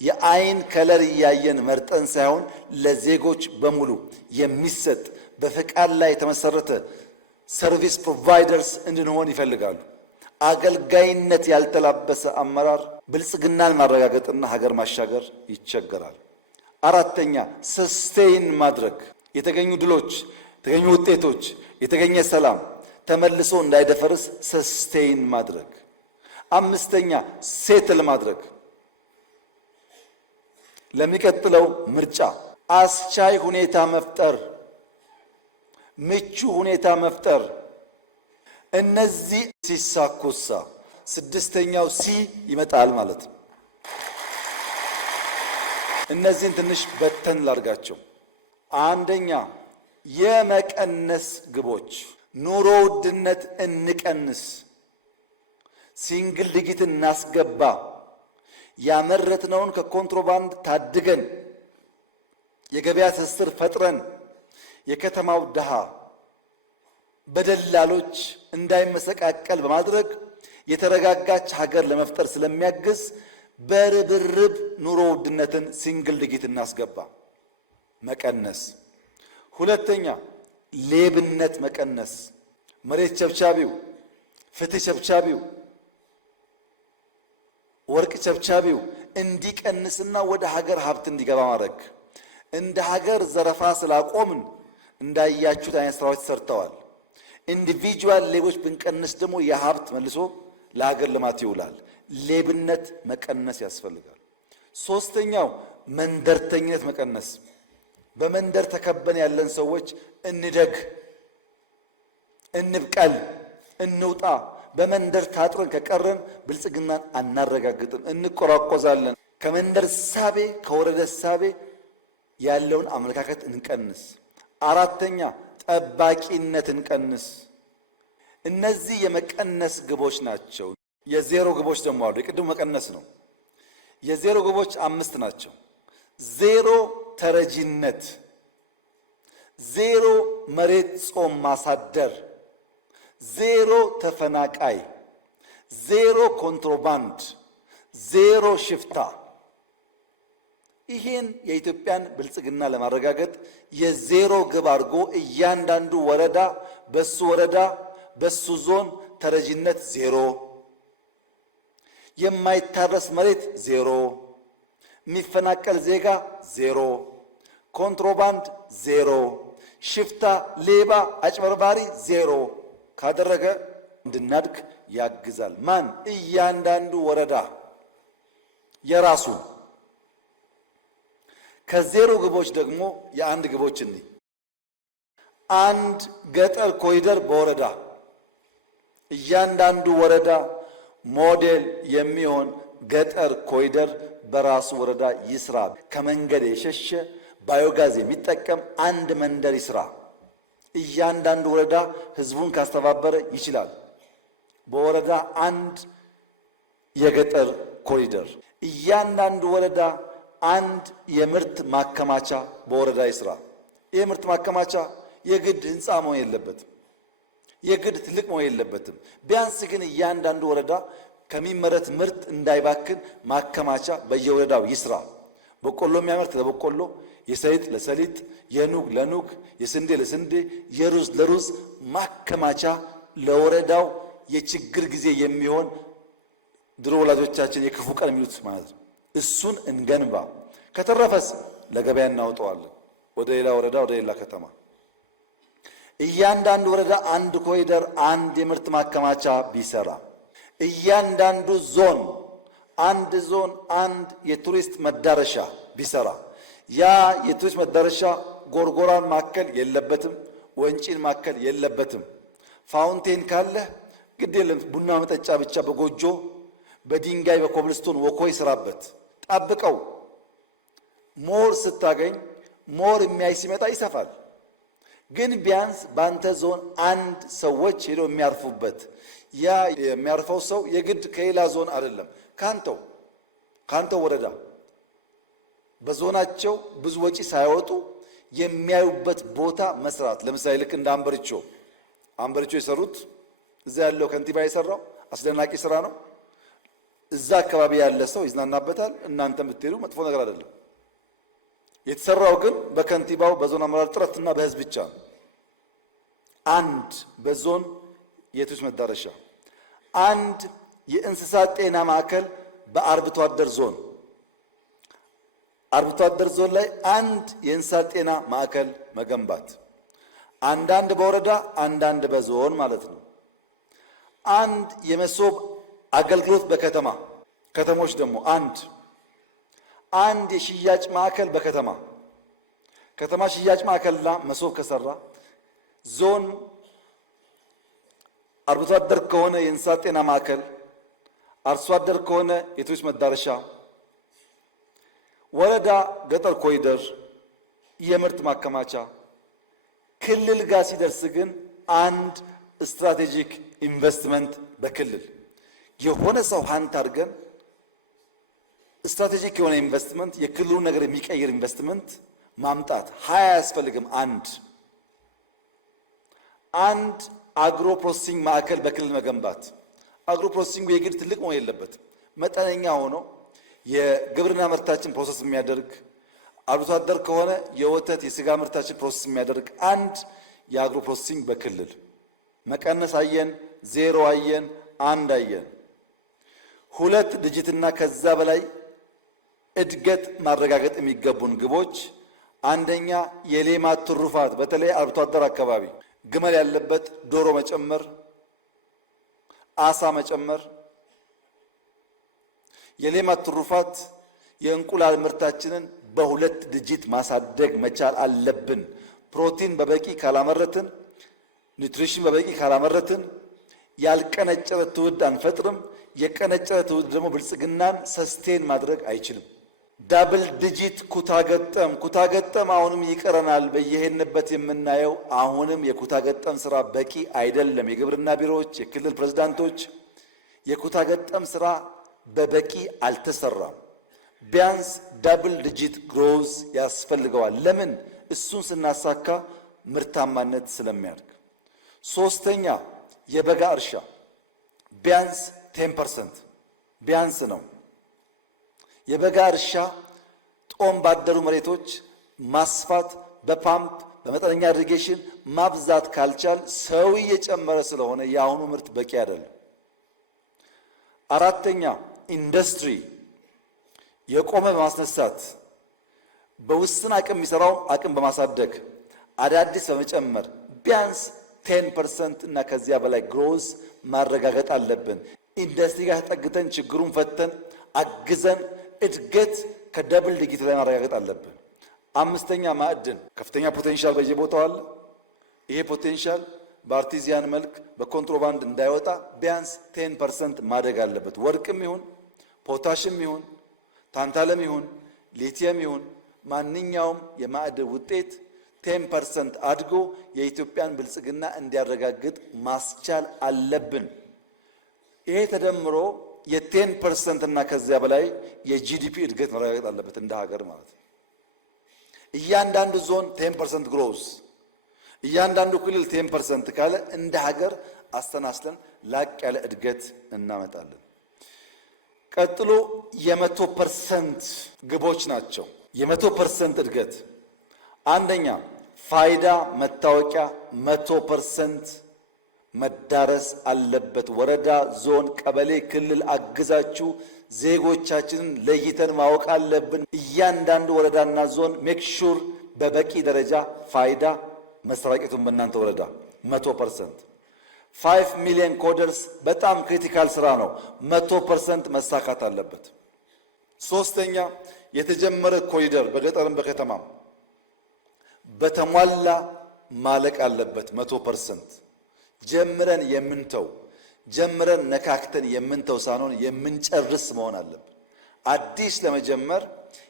የአይን ከለር እያየን መርጠን ሳይሆን ለዜጎች በሙሉ የሚሰጥ በፈቃድ ላይ የተመሰረተ ሰርቪስ ፕሮቫይደርስ እንድንሆን ይፈልጋሉ። አገልጋይነት ያልተላበሰ አመራር ብልጽግናን ማረጋገጥና ሀገር ማሻገር ይቸገራል። አራተኛ ሰስቴይን ማድረግ፣ የተገኙ ድሎች፣ የተገኙ ውጤቶች፣ የተገኘ ሰላም ተመልሶ እንዳይደፈርስ ሰስቴይን ማድረግ። አምስተኛ ሴትል ማድረግ፣ ለሚቀጥለው ምርጫ አስቻይ ሁኔታ መፍጠር፣ ምቹ ሁኔታ መፍጠር። እነዚህ ሲሳኩሳ ስድስተኛው ሲ ይመጣል ማለት ነው። እነዚህን ትንሽ በተን ላርጋቸው። አንደኛ የመቀነስ ግቦች፣ ኑሮ ውድነት እንቀንስ፣ ሲንግል ዲጂት እናስገባ፣ ያመረትነውን ከኮንትሮባንድ ታድገን፣ የገበያ ትስስር ፈጥረን፣ የከተማው ድሃ በደላሎች እንዳይመሰቃቀል በማድረግ የተረጋጋች ሀገር ለመፍጠር ስለሚያግዝ በርብርብ ኑሮ ውድነትን ሲንግል ዲጂት እናስገባ፣ መቀነስ። ሁለተኛ ሌብነት መቀነስ፣ መሬት ቸብቻቢው፣ ፍትህ ቸብቻቢው፣ ወርቅ ቸብቻቢው እንዲቀንስና ወደ ሀገር ሀብት እንዲገባ ማድረግ። እንደ ሀገር ዘረፋ ስላቆምን እንዳያችሁት አይነት ስራዎች ሰርተዋል። ኢንዲቪጁዋል ሌቦች ብንቀንስ ደግሞ የሀብት መልሶ ለሀገር ልማት ይውላል። ሌብነት መቀነስ ያስፈልጋል። ሶስተኛው መንደርተኝነት መቀነስ። በመንደር ተከበን ያለን ሰዎች እንደግ፣ እንብቀል፣ እንውጣ። በመንደር ታጥረን ከቀረን ብልጽግናን አናረጋግጥም፣ እንቆራቆዛለን። ከመንደር ሳቤ ከወረደ ሳቤ ያለውን አመለካከት እንቀንስ። አራተኛ ጠባቂነት እንቀንስ። እነዚህ የመቀነስ ግቦች ናቸው። የዜሮ ግቦች ደግሞ አሉ። የቅድሙ መቀነስ ነው። የዜሮ ግቦች 5 ናቸው። ዜሮ ተረጂነት፣ ዜሮ መሬት ጾም ማሳደር፣ ዜሮ ተፈናቃይ፣ ዜሮ ኮንትሮባንድ፣ ዜሮ ሽፍታ። ይህን የኢትዮጵያን ብልጽግና ለማረጋገጥ የዜሮ ግብ አድርጎ እያንዳንዱ ወረዳ በሱ ዞን ተረጂነት ዜሮ፣ የማይታረስ መሬት ዜሮ፣ የሚፈናቀል ዜጋ ዜሮ፣ ኮንትሮባንድ ዜሮ፣ ሽፍታ፣ ሌባ፣ አጭበርባሪ ዜሮ ካደረገ እንድናድግ ያግዛል። ማን? እያንዳንዱ ወረዳ የራሱን። ከዜሮ ግቦች ደግሞ የአንድ ግቦች እንይ። አንድ ገጠር ኮሪደር በወረዳ እያንዳንዱ ወረዳ ሞዴል የሚሆን ገጠር ኮሪደር በራሱ ወረዳ ይስራ። ከመንገድ የሸሸ ባዮጋዝ የሚጠቀም አንድ መንደር ይስራ። እያንዳንዱ ወረዳ ህዝቡን ካስተባበረ ይችላል። በወረዳ አንድ የገጠር ኮሪደር፣ እያንዳንዱ ወረዳ አንድ የምርት ማከማቻ በወረዳ ይስራ። ይህ ምርት ማከማቻ የግድ ህንፃ መሆን የለበትም። የግድ ትልቅ መሆን የለበትም። ቢያንስ ግን እያንዳንዱ ወረዳ ከሚመረት ምርት እንዳይባክን ማከማቻ በየወረዳው ይስራ። በቆሎ የሚያመርት ለበቆሎ፣ የሰሊጥ ለሰሊጥ፣ የኑግ ለኑግ፣ የስንዴ ለስንዴ፣ የሩዝ ለሩዝ ማከማቻ ለወረዳው የችግር ጊዜ የሚሆን ድሮ ወላጆቻችን የክፉ ቀን የሚሉት ማለት ነው። እሱን እንገንባ። ከተረፈስ ለገበያ እናውጠዋለን፣ ወደ ሌላ ወረዳ፣ ወደ ሌላ ከተማ። እያንዳንዱ ወረዳ አንድ ኮሪደር፣ አንድ የምርት ማከማቻ ቢሰራ፣ እያንዳንዱ ዞን አንድ የቱሪስት መዳረሻ ቢሰራ፣ ያ የቱሪስት መዳረሻ ጎርጎራን ማከል የለበትም፣ ወንጪን ማከል የለበትም። ፋውንቴን ካለ ግድ የለም ቡና መጠጫ ብቻ በጎጆ በድንጋይ በኮብልስቶን ወኮይ ስራበት፣ ጠብቀው። ሞር ስታገኝ ሞር የሚያይ ሲመጣ ይሰፋል። ግን ቢያንስ ባንተ ዞን አንድ ሰዎች ሄደው የሚያርፉበት፣ ያ የሚያርፈው ሰው የግድ ከሌላ ዞን አይደለም፣ ካንተው ወረዳ በዞናቸው ብዙ ወጪ ሳይወጡ የሚያዩበት ቦታ መስራት። ለምሳሌ ልክ እንደ አንበርቾ የሰሩት እዛ ያለው ከንቲባ የሰራው አስደናቂ ስራ ነው። እዛ አካባቢ ያለ ሰው ይዝናናበታል። እናንተ ብትሄዱ መጥፎ ነገር አይደለም። የተሰራው ግን በከንቲባው በዞን አመራር ጥረትና በህዝብ ብቻ ነው። አንድ በዞን የቱሪስት መዳረሻ፣ አንድ የእንስሳት ጤና ማዕከል በአርብቶ አደር ዞን፣ አርብቶ አደር ዞን ላይ አንድ የእንስሳት ጤና ማዕከል መገንባት፣ አንዳንድ በወረዳ አንዳንድ በዞን ማለት ነው። አንድ የመሶብ አገልግሎት በከተማ ከተሞች ደግሞ አንድ የሽያጭ ማዕከል በከተማ ሽያጭ ማዕከልና መሶብ ከሰራ፣ ዞን አርብቶ አደር ከሆነ የእንስሳት ጤና ማዕከል፣ አርሶ አደር ከሆነ የቱሪስት መዳረሻ፣ ወረዳ ገጠር ኮሪደር፣ የምርት ማከማቻ፣ ክልል ጋር ሲደርስ ግን አንድ ስትራቴጂክ ኢንቨስትመንት በክልል የሆነ ሰው ሀንት አድርገን ስትራቴጂክ የሆነ ኢንቨስትመንት የክልሉን ነገር የሚቀይር ኢንቨስትመንት ማምጣት። 20 አያስፈልግም። አንድ አግሮ ፕሮሰሲንግ ማዕከል በክልል መገንባት። አግሮ ፕሮሰሲንግ የግድ ትልቅ መሆን የለበትም። መጠነኛ ሆኖ የግብርና ምርታችን ፕሮሰስ የሚያደርግ፣ አርብቶ አደር ከሆነ የወተት የስጋ ምርታችን ፕሮሰስ የሚያደርግ አንድ የአግሮ ፕሮሰሲንግ በክልል መቀነስ አየን፣ ዜሮ አየን፣ አንድ አየን። 2 ድጅትና ከዛ በላይ እድገት ማረጋገጥ የሚገቡን ግቦች፣ አንደኛ የሌማት ትሩፋት፣ በተለይ አርብቶ አደር አካባቢ ግመል ያለበት ዶሮ መጨመር፣ አሳ መጨመር። የሌማት ትሩፋት የእንቁላል ምርታችንን በ2 ድጅት ማሳደግ መቻል አለብን። ፕሮቲን በበቂ ካላመረትን፣ ኒውትሪሽን በበቂ ካላመረትን ያልቀነጨረ ትውልድ አንፈጥርም። የቀነጨረ ትውልድ ደግሞ ብልጽግናን ሰስቴን ማድረግ አይችልም። ዳብል ዲጂት ኩታገጠም አሁንም ይቀረናል። በየሄድንበት የምናየው አሁንም የኩታገጠም ስራ በቂ አይደለም። የግብርና ቢሮዎች፣ የክልል ፕሬዝዳንቶች የኩታገጠም ስራ በበቂ አልተሰራም። ቢያንስ ዳብል ዲጂት ግሮዝ ያስፈልገዋል። ለምን? እሱን ስናሳካ ምርታማነት ስለሚያድግ። 3ኛ የበጋ እርሻ ቢያንስ 10% ቢያንስ ነው። የበጋ እርሻ ጦም ባደሩ መሬቶች ማስፋት፣ በፓምፕ በመጠነኛ ኢሪጌሽን ማብዛት ካልቻል ሰው እየጨመረ ስለሆነ የአሁኑ ምርት በቂ አይደለም። 4ኛ ኢንዱስትሪ የቆመ በማስነሳት በውስን አቅም የሚሰራው አቅም በማሳደግ አዳዲስ በመጨመር ቢያንስ 10% እና ከዚያ በላይ ግሮዝ ማረጋገጥ አለብን። ኢንዱስትሪ ጋር ተጠግተን ችግሩን ፈተን አግዘን እድገት ከደብል ዲጂት ላይ ማረጋገጥ አለብን። 5ኛ ማዕድን ከፍተኛ ፖቴንሻል በየቦታው አለ። ይሄ ፖቴንሻል በአርቲዚያን መልክ በኮንትሮባንድ እንዳይወጣ ቢያንስ 10% ማደግ አለበት። ወርቅም ይሁን ፖታሽም ይሁን ታንታለም ይሁን ሊቲየም ይሁን ማንኛውም የማዕድን ውጤት 10% አድጎ የኢትዮጵያን ብልጽግና እንዲያረጋግጥ ማስቻል አለብን። ይሄ ተደምሮ የ10% እና ከዚያ በላይ የጂዲፒ እድገት መረጋገጥ አለበት እንደ ሀገር ማለት ነው። እያንዳንዱ ዞን 10% ግሮዝ፣ እያንዳንዱ ክልል 10% ካለ እንደ ሀገር አስተናስለን ላቅ ያለ እድገት እናመጣለን። ቀጥሎ የ100% ግቦች ናቸው። የ100% እድገት አንደኛ ፋይዳ መታወቂያ 100% መዳረስ አለበት። ወረዳ፣ ዞን፣ ቀበሌ፣ ክልል አግዛችሁ ዜጎቻችንን ለይተን ማወቅ አለብን። እያንዳንዱ ወረዳና ዞን ሜክ ሹር በበቂ ደረጃ ፋይዳ መሰራጨቱን በእናንተ ወረዳ 100%። 5 ሚሊዮን ኮደርስ በጣም ክሪቲካል ስራ ነው። 100% መሳካት አለበት። ሶስተኛ የተጀመረ ኮሪደር በገጠርም በከተማም በተሟላ ማለቅ አለበት። 100% ጀምረን የምንተው ጀምረን ነካክተን የምንተው ሳንሆን የምንጨርስ መሆን አለብን። አዲስ ለመጀመር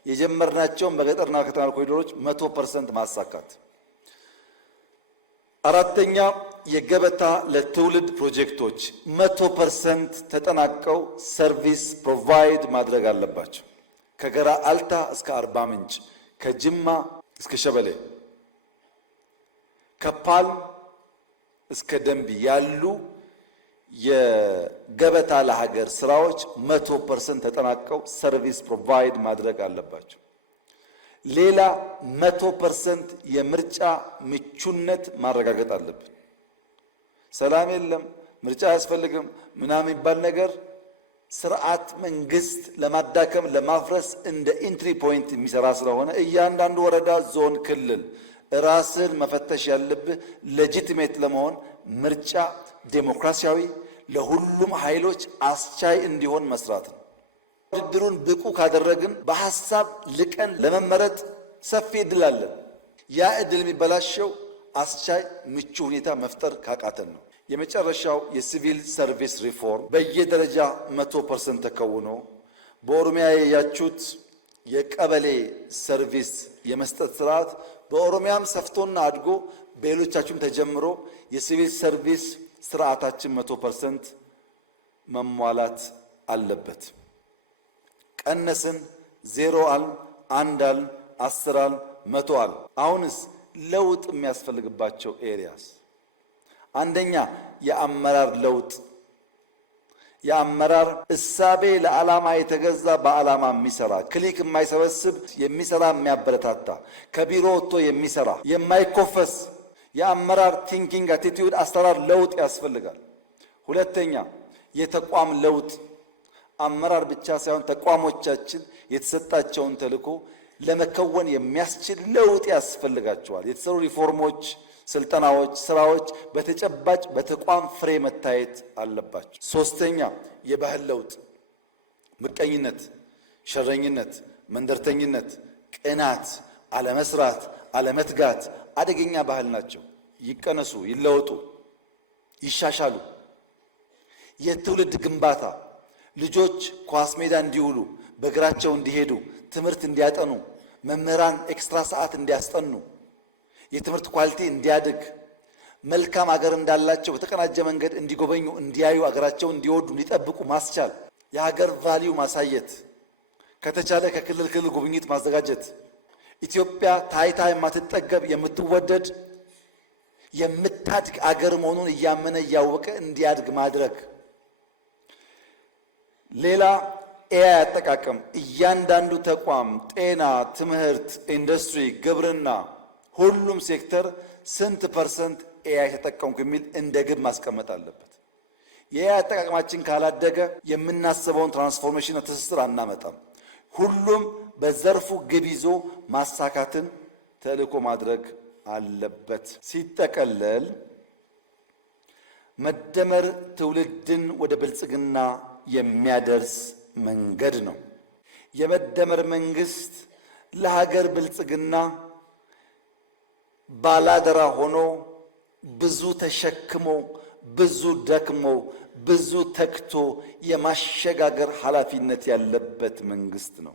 የጀመርናቸውን በገጠርና ከተማ ኮሪደሮች 100% ማሳካት። አራተኛ የገበታ ለትውልድ ፕሮጀክቶች 100% ተጠናቀው ሰርቪስ ፕሮቫይድ ማድረግ አለባቸው። ከገራ አልታ እስከ አርባ ምንጭ፣ ከጅማ እስከ ሸበሌ፣ ከፓልም እስከ ደንቢ ያሉ የገበታ ለሀገር ስራዎች 100% ተጠናቀው ሰርቪስ ፕሮቫይድ ማድረግ አለባቸው። ሌላ 100% የምርጫ ምቹነት ማረጋገጥ አለብን። ሰላም የለም ምርጫ አያስፈልግም ምናምን የሚባል ነገር ስርዓት መንግስት ለማዳከም ለማፍረስ እንደ ኢንትሪ ፖይንት የሚሰራ ስለሆነ እያንዳንዱ ወረዳ፣ ዞን፣ ክልል ራስን መፈተሽ ያለብህ ሌጂቲሜት ለመሆን ምርጫ ዴሞክራሲያዊ ለሁሉም ኃይሎች አስቻይ እንዲሆን መስራት ነው። ውድድሩን ብቁ ካደረግን በሐሳብ ልቀን ለመመረጥ ሰፊ እድል አለን። ያ እድል የሚበላሸው አስቻይ ምቹ ሁኔታ መፍጠር ካቃተን ነው። የመጨረሻው የሲቪል ሰርቪስ ሪፎርም በየደረጃ 100% ተከውኖ በኦሮሚያ ያያችሁት የቀበሌ ሰርቪስ የመስጠት ስርዓት በኦሮሚያም ሰፍቶና አድጎ በሌሎቻችሁም ተጀምሮ የሲቪል ሰርቪስ ስርዓታችን 100% መሟላት አለበት። ቀነስን፣ 0 አልን፣ 1 አልን፣ 10 አልን፣ 100 አልን። አሁንስ ለውጥ የሚያስፈልግባቸው ኤሪያስ አንደኛ የአመራር ለውጥ። የአመራር እሳቤ ለዓላማ የተገዛ በዓላማ የሚሰራ ክሊክ የማይሰበስብ የሚሰራ የሚያበረታታ ከቢሮ ወጥቶ የሚሰራ የማይኮፈስ የአመራር ቲንኪንግ አቲቲዩድ አሰራር ለውጥ ያስፈልጋል። ሁለተኛ የተቋም ለውጥ። አመራር ብቻ ሳይሆን ተቋሞቻችን የተሰጣቸውን ተልዕኮ ለመከወን የሚያስችል ለውጥ ያስፈልጋቸዋል። የተሰሩ ሪፎርሞች፣ ስልጠናዎች፣ ስራዎች በተጨባጭ በተቋም ፍሬ መታየት አለባቸው። ሶስተኛ የባህል ለውጥ። ምቀኝነት፣ ሸረኝነት፣ መንደርተኝነት፣ ቅናት፣ አለመስራት፣ አለመትጋት አደገኛ ባህል ናቸው። ይቀነሱ፣ ይለወጡ፣ ይሻሻሉ። የትውልድ ግንባታ ልጆች ኳስ ሜዳ እንዲውሉ፣ በእግራቸው እንዲሄዱ፣ ትምህርት እንዲያጠኑ፣ መምህራን ኤክስትራ ሰዓት እንዲያስጠኑ፣ የትምህርት ኳሊቲ እንዲያድግ፣ መልካም አገር እንዳላቸው በተቀናጀ መንገድ እንዲጎበኙ፣ እንዲያዩ፣ አገራቸውን እንዲወዱ፣ እንዲጠብቁ ማስቻል፣ የሀገር ቫልዩ ማሳየት፣ ከተቻለ ከክልል ክልል ጉብኝት ማዘጋጀት፣ ኢትዮጵያ ታይታ የማትጠገብ የምትወደድ የምታድግ አገር መሆኑን እያመነ እያወቀ እንዲያድግ ማድረግ። ሌላ ኤአይ አጠቃቀም። እያንዳንዱ ተቋም ጤና፣ ትምህርት፣ ኢንዱስትሪ፣ ግብርና፣ ሁሉም ሴክተር ስንት ፐርሰንት ኤአይ ተጠቀምኩ የሚል እንደ ግብ ማስቀመጥ አለበት። የኤአይ አጠቃቀማችን ካላደገ የምናስበውን ትራንስፎርሜሽን ትስስር አናመጣም። ሁሉም በዘርፉ ግብ ይዞ ማሳካትን ተልዕኮ ማድረግ አለበት። ሲጠቀለል መደመር ትውልድን ወደ ብልጽግና የሚያደርስ መንገድ ነው። የመደመር መንግስት ለሀገር ብልጽግና ባላደራ ሆኖ ብዙ ተሸክሞ ብዙ ደክሞ ብዙ ተክቶ የማሸጋገር ኃላፊነት ያለበት መንግስት ነው።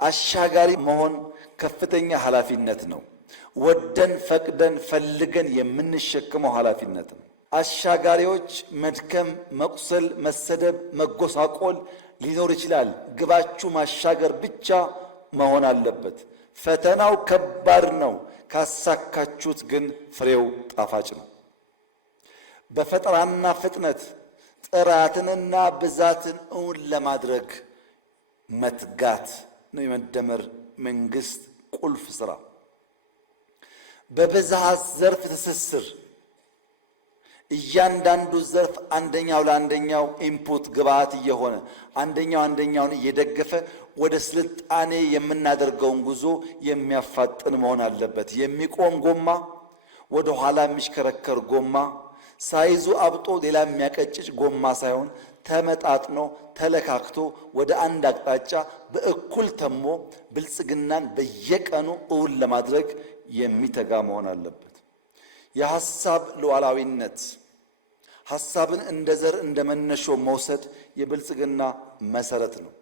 አሻጋሪ መሆን ከፍተኛ ኃላፊነት ነው። ወደን ፈቅደን ፈልገን የምንሸከመው ኃላፊነት ነው። አሻጋሪዎች መድከም፣ መቁሰል፣ መሰደብ፣ መጎሳቆል ሊኖር ይችላል። ግባችሁ ማሻገር ብቻ መሆን አለበት። ፈተናው ከባድ ነው። ካሳካችሁት ግን ፍሬው ጣፋጭ ነው። በፈጠራና ፍጥነት ጥራትንና ብዛትን እውን ለማድረግ መትጋት ነው የመደመር መንግስት ቁልፍ ስራ። በብዝሃ ዘርፍ ትስስር እያንዳንዱ ዘርፍ አንደኛው ለአንደኛው ኢንፑት ግብዓት እየሆነ አንደኛውን እየደገፈ ወደ ስልጣኔ የምናደርገውን ጉዞ የሚያፋጥን መሆን አለበት። የሚቆም ጎማ፣ ወደ ኋላ የሚሽከረከር ጎማ፣ ሳይዙ አብጦ ሌላ የሚያቀጭጭ ጎማ ሳይሆን ተመጣጥኖ ተለካክቶ ወደ አንድ አቅጣጫ በእኩል ተሞ ብልጽግናን በየቀኑ እውን ለማድረግ የሚተጋ መሆን አለበት። የሐሳብ ሉዓላዊነት፣ ሐሳብን እንደ ዘር እንደ መነሾ መውሰድ የብልጽግና መሰረት ነው።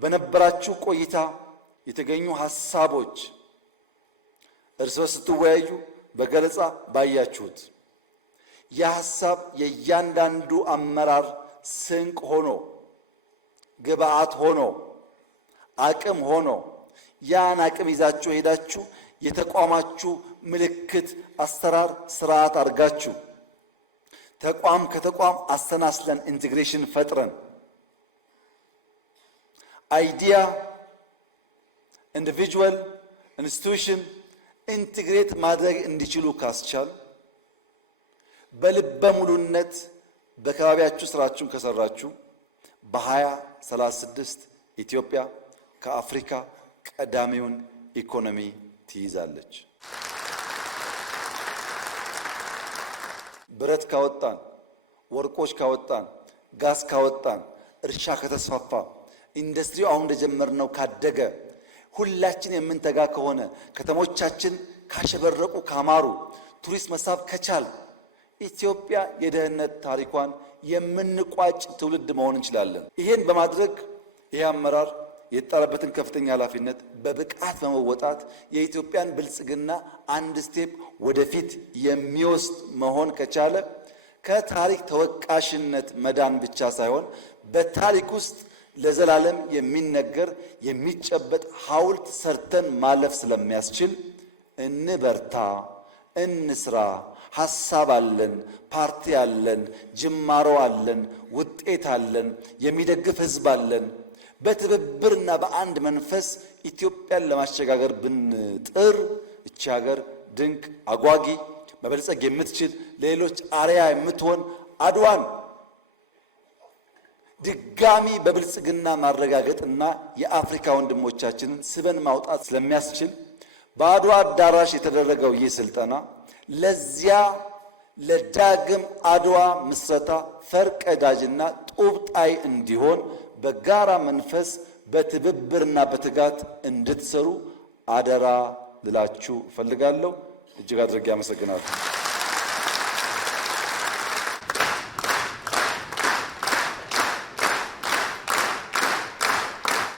በነበራችሁ ቆይታ የተገኙ ሐሳቦች እርስ በርስ ስትወያዩ በገለጻ ባያችሁት የሐሳብ የእያንዳንዱ አመራር ስንቅ ሆኖ ግብዓት ሆኖ አቅም ሆኖ ያን አቅም ይዛችሁ ሄዳችሁ የተቋማችሁ ምልክት፣ አሰራር፣ ስርዓት አድርጋችሁ ተቋም ከተቋም አሰናስለን ኢንቴግሬሽን ፈጥረን አይዲያ ኢንዲቪጁዋል ኢንስቲትዩሽን ኢንቴግሬት ማድረግ እንዲችሉ ካስቻል በልበ ሙሉነት በአካባቢያችሁ ስራችሁን ከሰራችሁ በ2036 ኢትዮጵያ ከአፍሪካ ቀዳሚውን ኢኮኖሚ ትይዛለች። ብረት ካወጣን፣ ወርቆች ካወጣን፣ ጋዝ ካወጣን፣ እርሻ ከተስፋፋ፣ ኢንዱስትሪው አሁን እንደጀመርነው ካደገ፣ ሁላችን የምንተጋ ከሆነ፣ ከተሞቻችን ካሸበረቁ ካማሩ፣ ቱሪስት መሳብ ከቻል ኢትዮጵያ የደህንነት ታሪኳን የምንቋጭ ትውልድ መሆን እንችላለን። ይሄን በማድረግ ይሄ አመራር የተጣለበትን ከፍተኛ ኃላፊነት በብቃት በመወጣት የኢትዮጵያን ብልጽግና አንድ ስቴፕ ወደፊት የሚወስድ መሆን ከቻለ ከታሪክ ተወቃሽነት መዳን ብቻ ሳይሆን በታሪክ ውስጥ ለዘላለም የሚነገር የሚጨበጥ ሐውልት ሰርተን ማለፍ ስለሚያስችል እንበርታ፣ እንስራ። ሐሳብ አለን፣ ፓርቲ አለን፣ ጅማሮ አለን፣ ውጤት አለን፣ የሚደግፍ ህዝብ አለን። በትብብርና በአንድ መንፈስ ኢትዮጵያን ለማሸጋገር ብንጥር እቺ ሀገር ድንቅ፣ አጓጊ፣ መበልጸግ የምትችል ለሌሎች አርያ የምትሆን አድዋን ድጋሚ በብልጽግና ማረጋገጥና የአፍሪካ ወንድሞቻችንን ስበን ማውጣት ስለሚያስችል በአድዋ አዳራሽ የተደረገው ይህ ስልጠና ለዚያ ለዳግም አድዋ ምስረታ ፈርቀዳጅና ጡብ ጣይ እንዲሆን በጋራ መንፈስ በትብብርና በትጋት እንድትሰሩ አደራ ልላችሁ እፈልጋለሁ። እጅግ አድርጌ አመሰግናለሁ።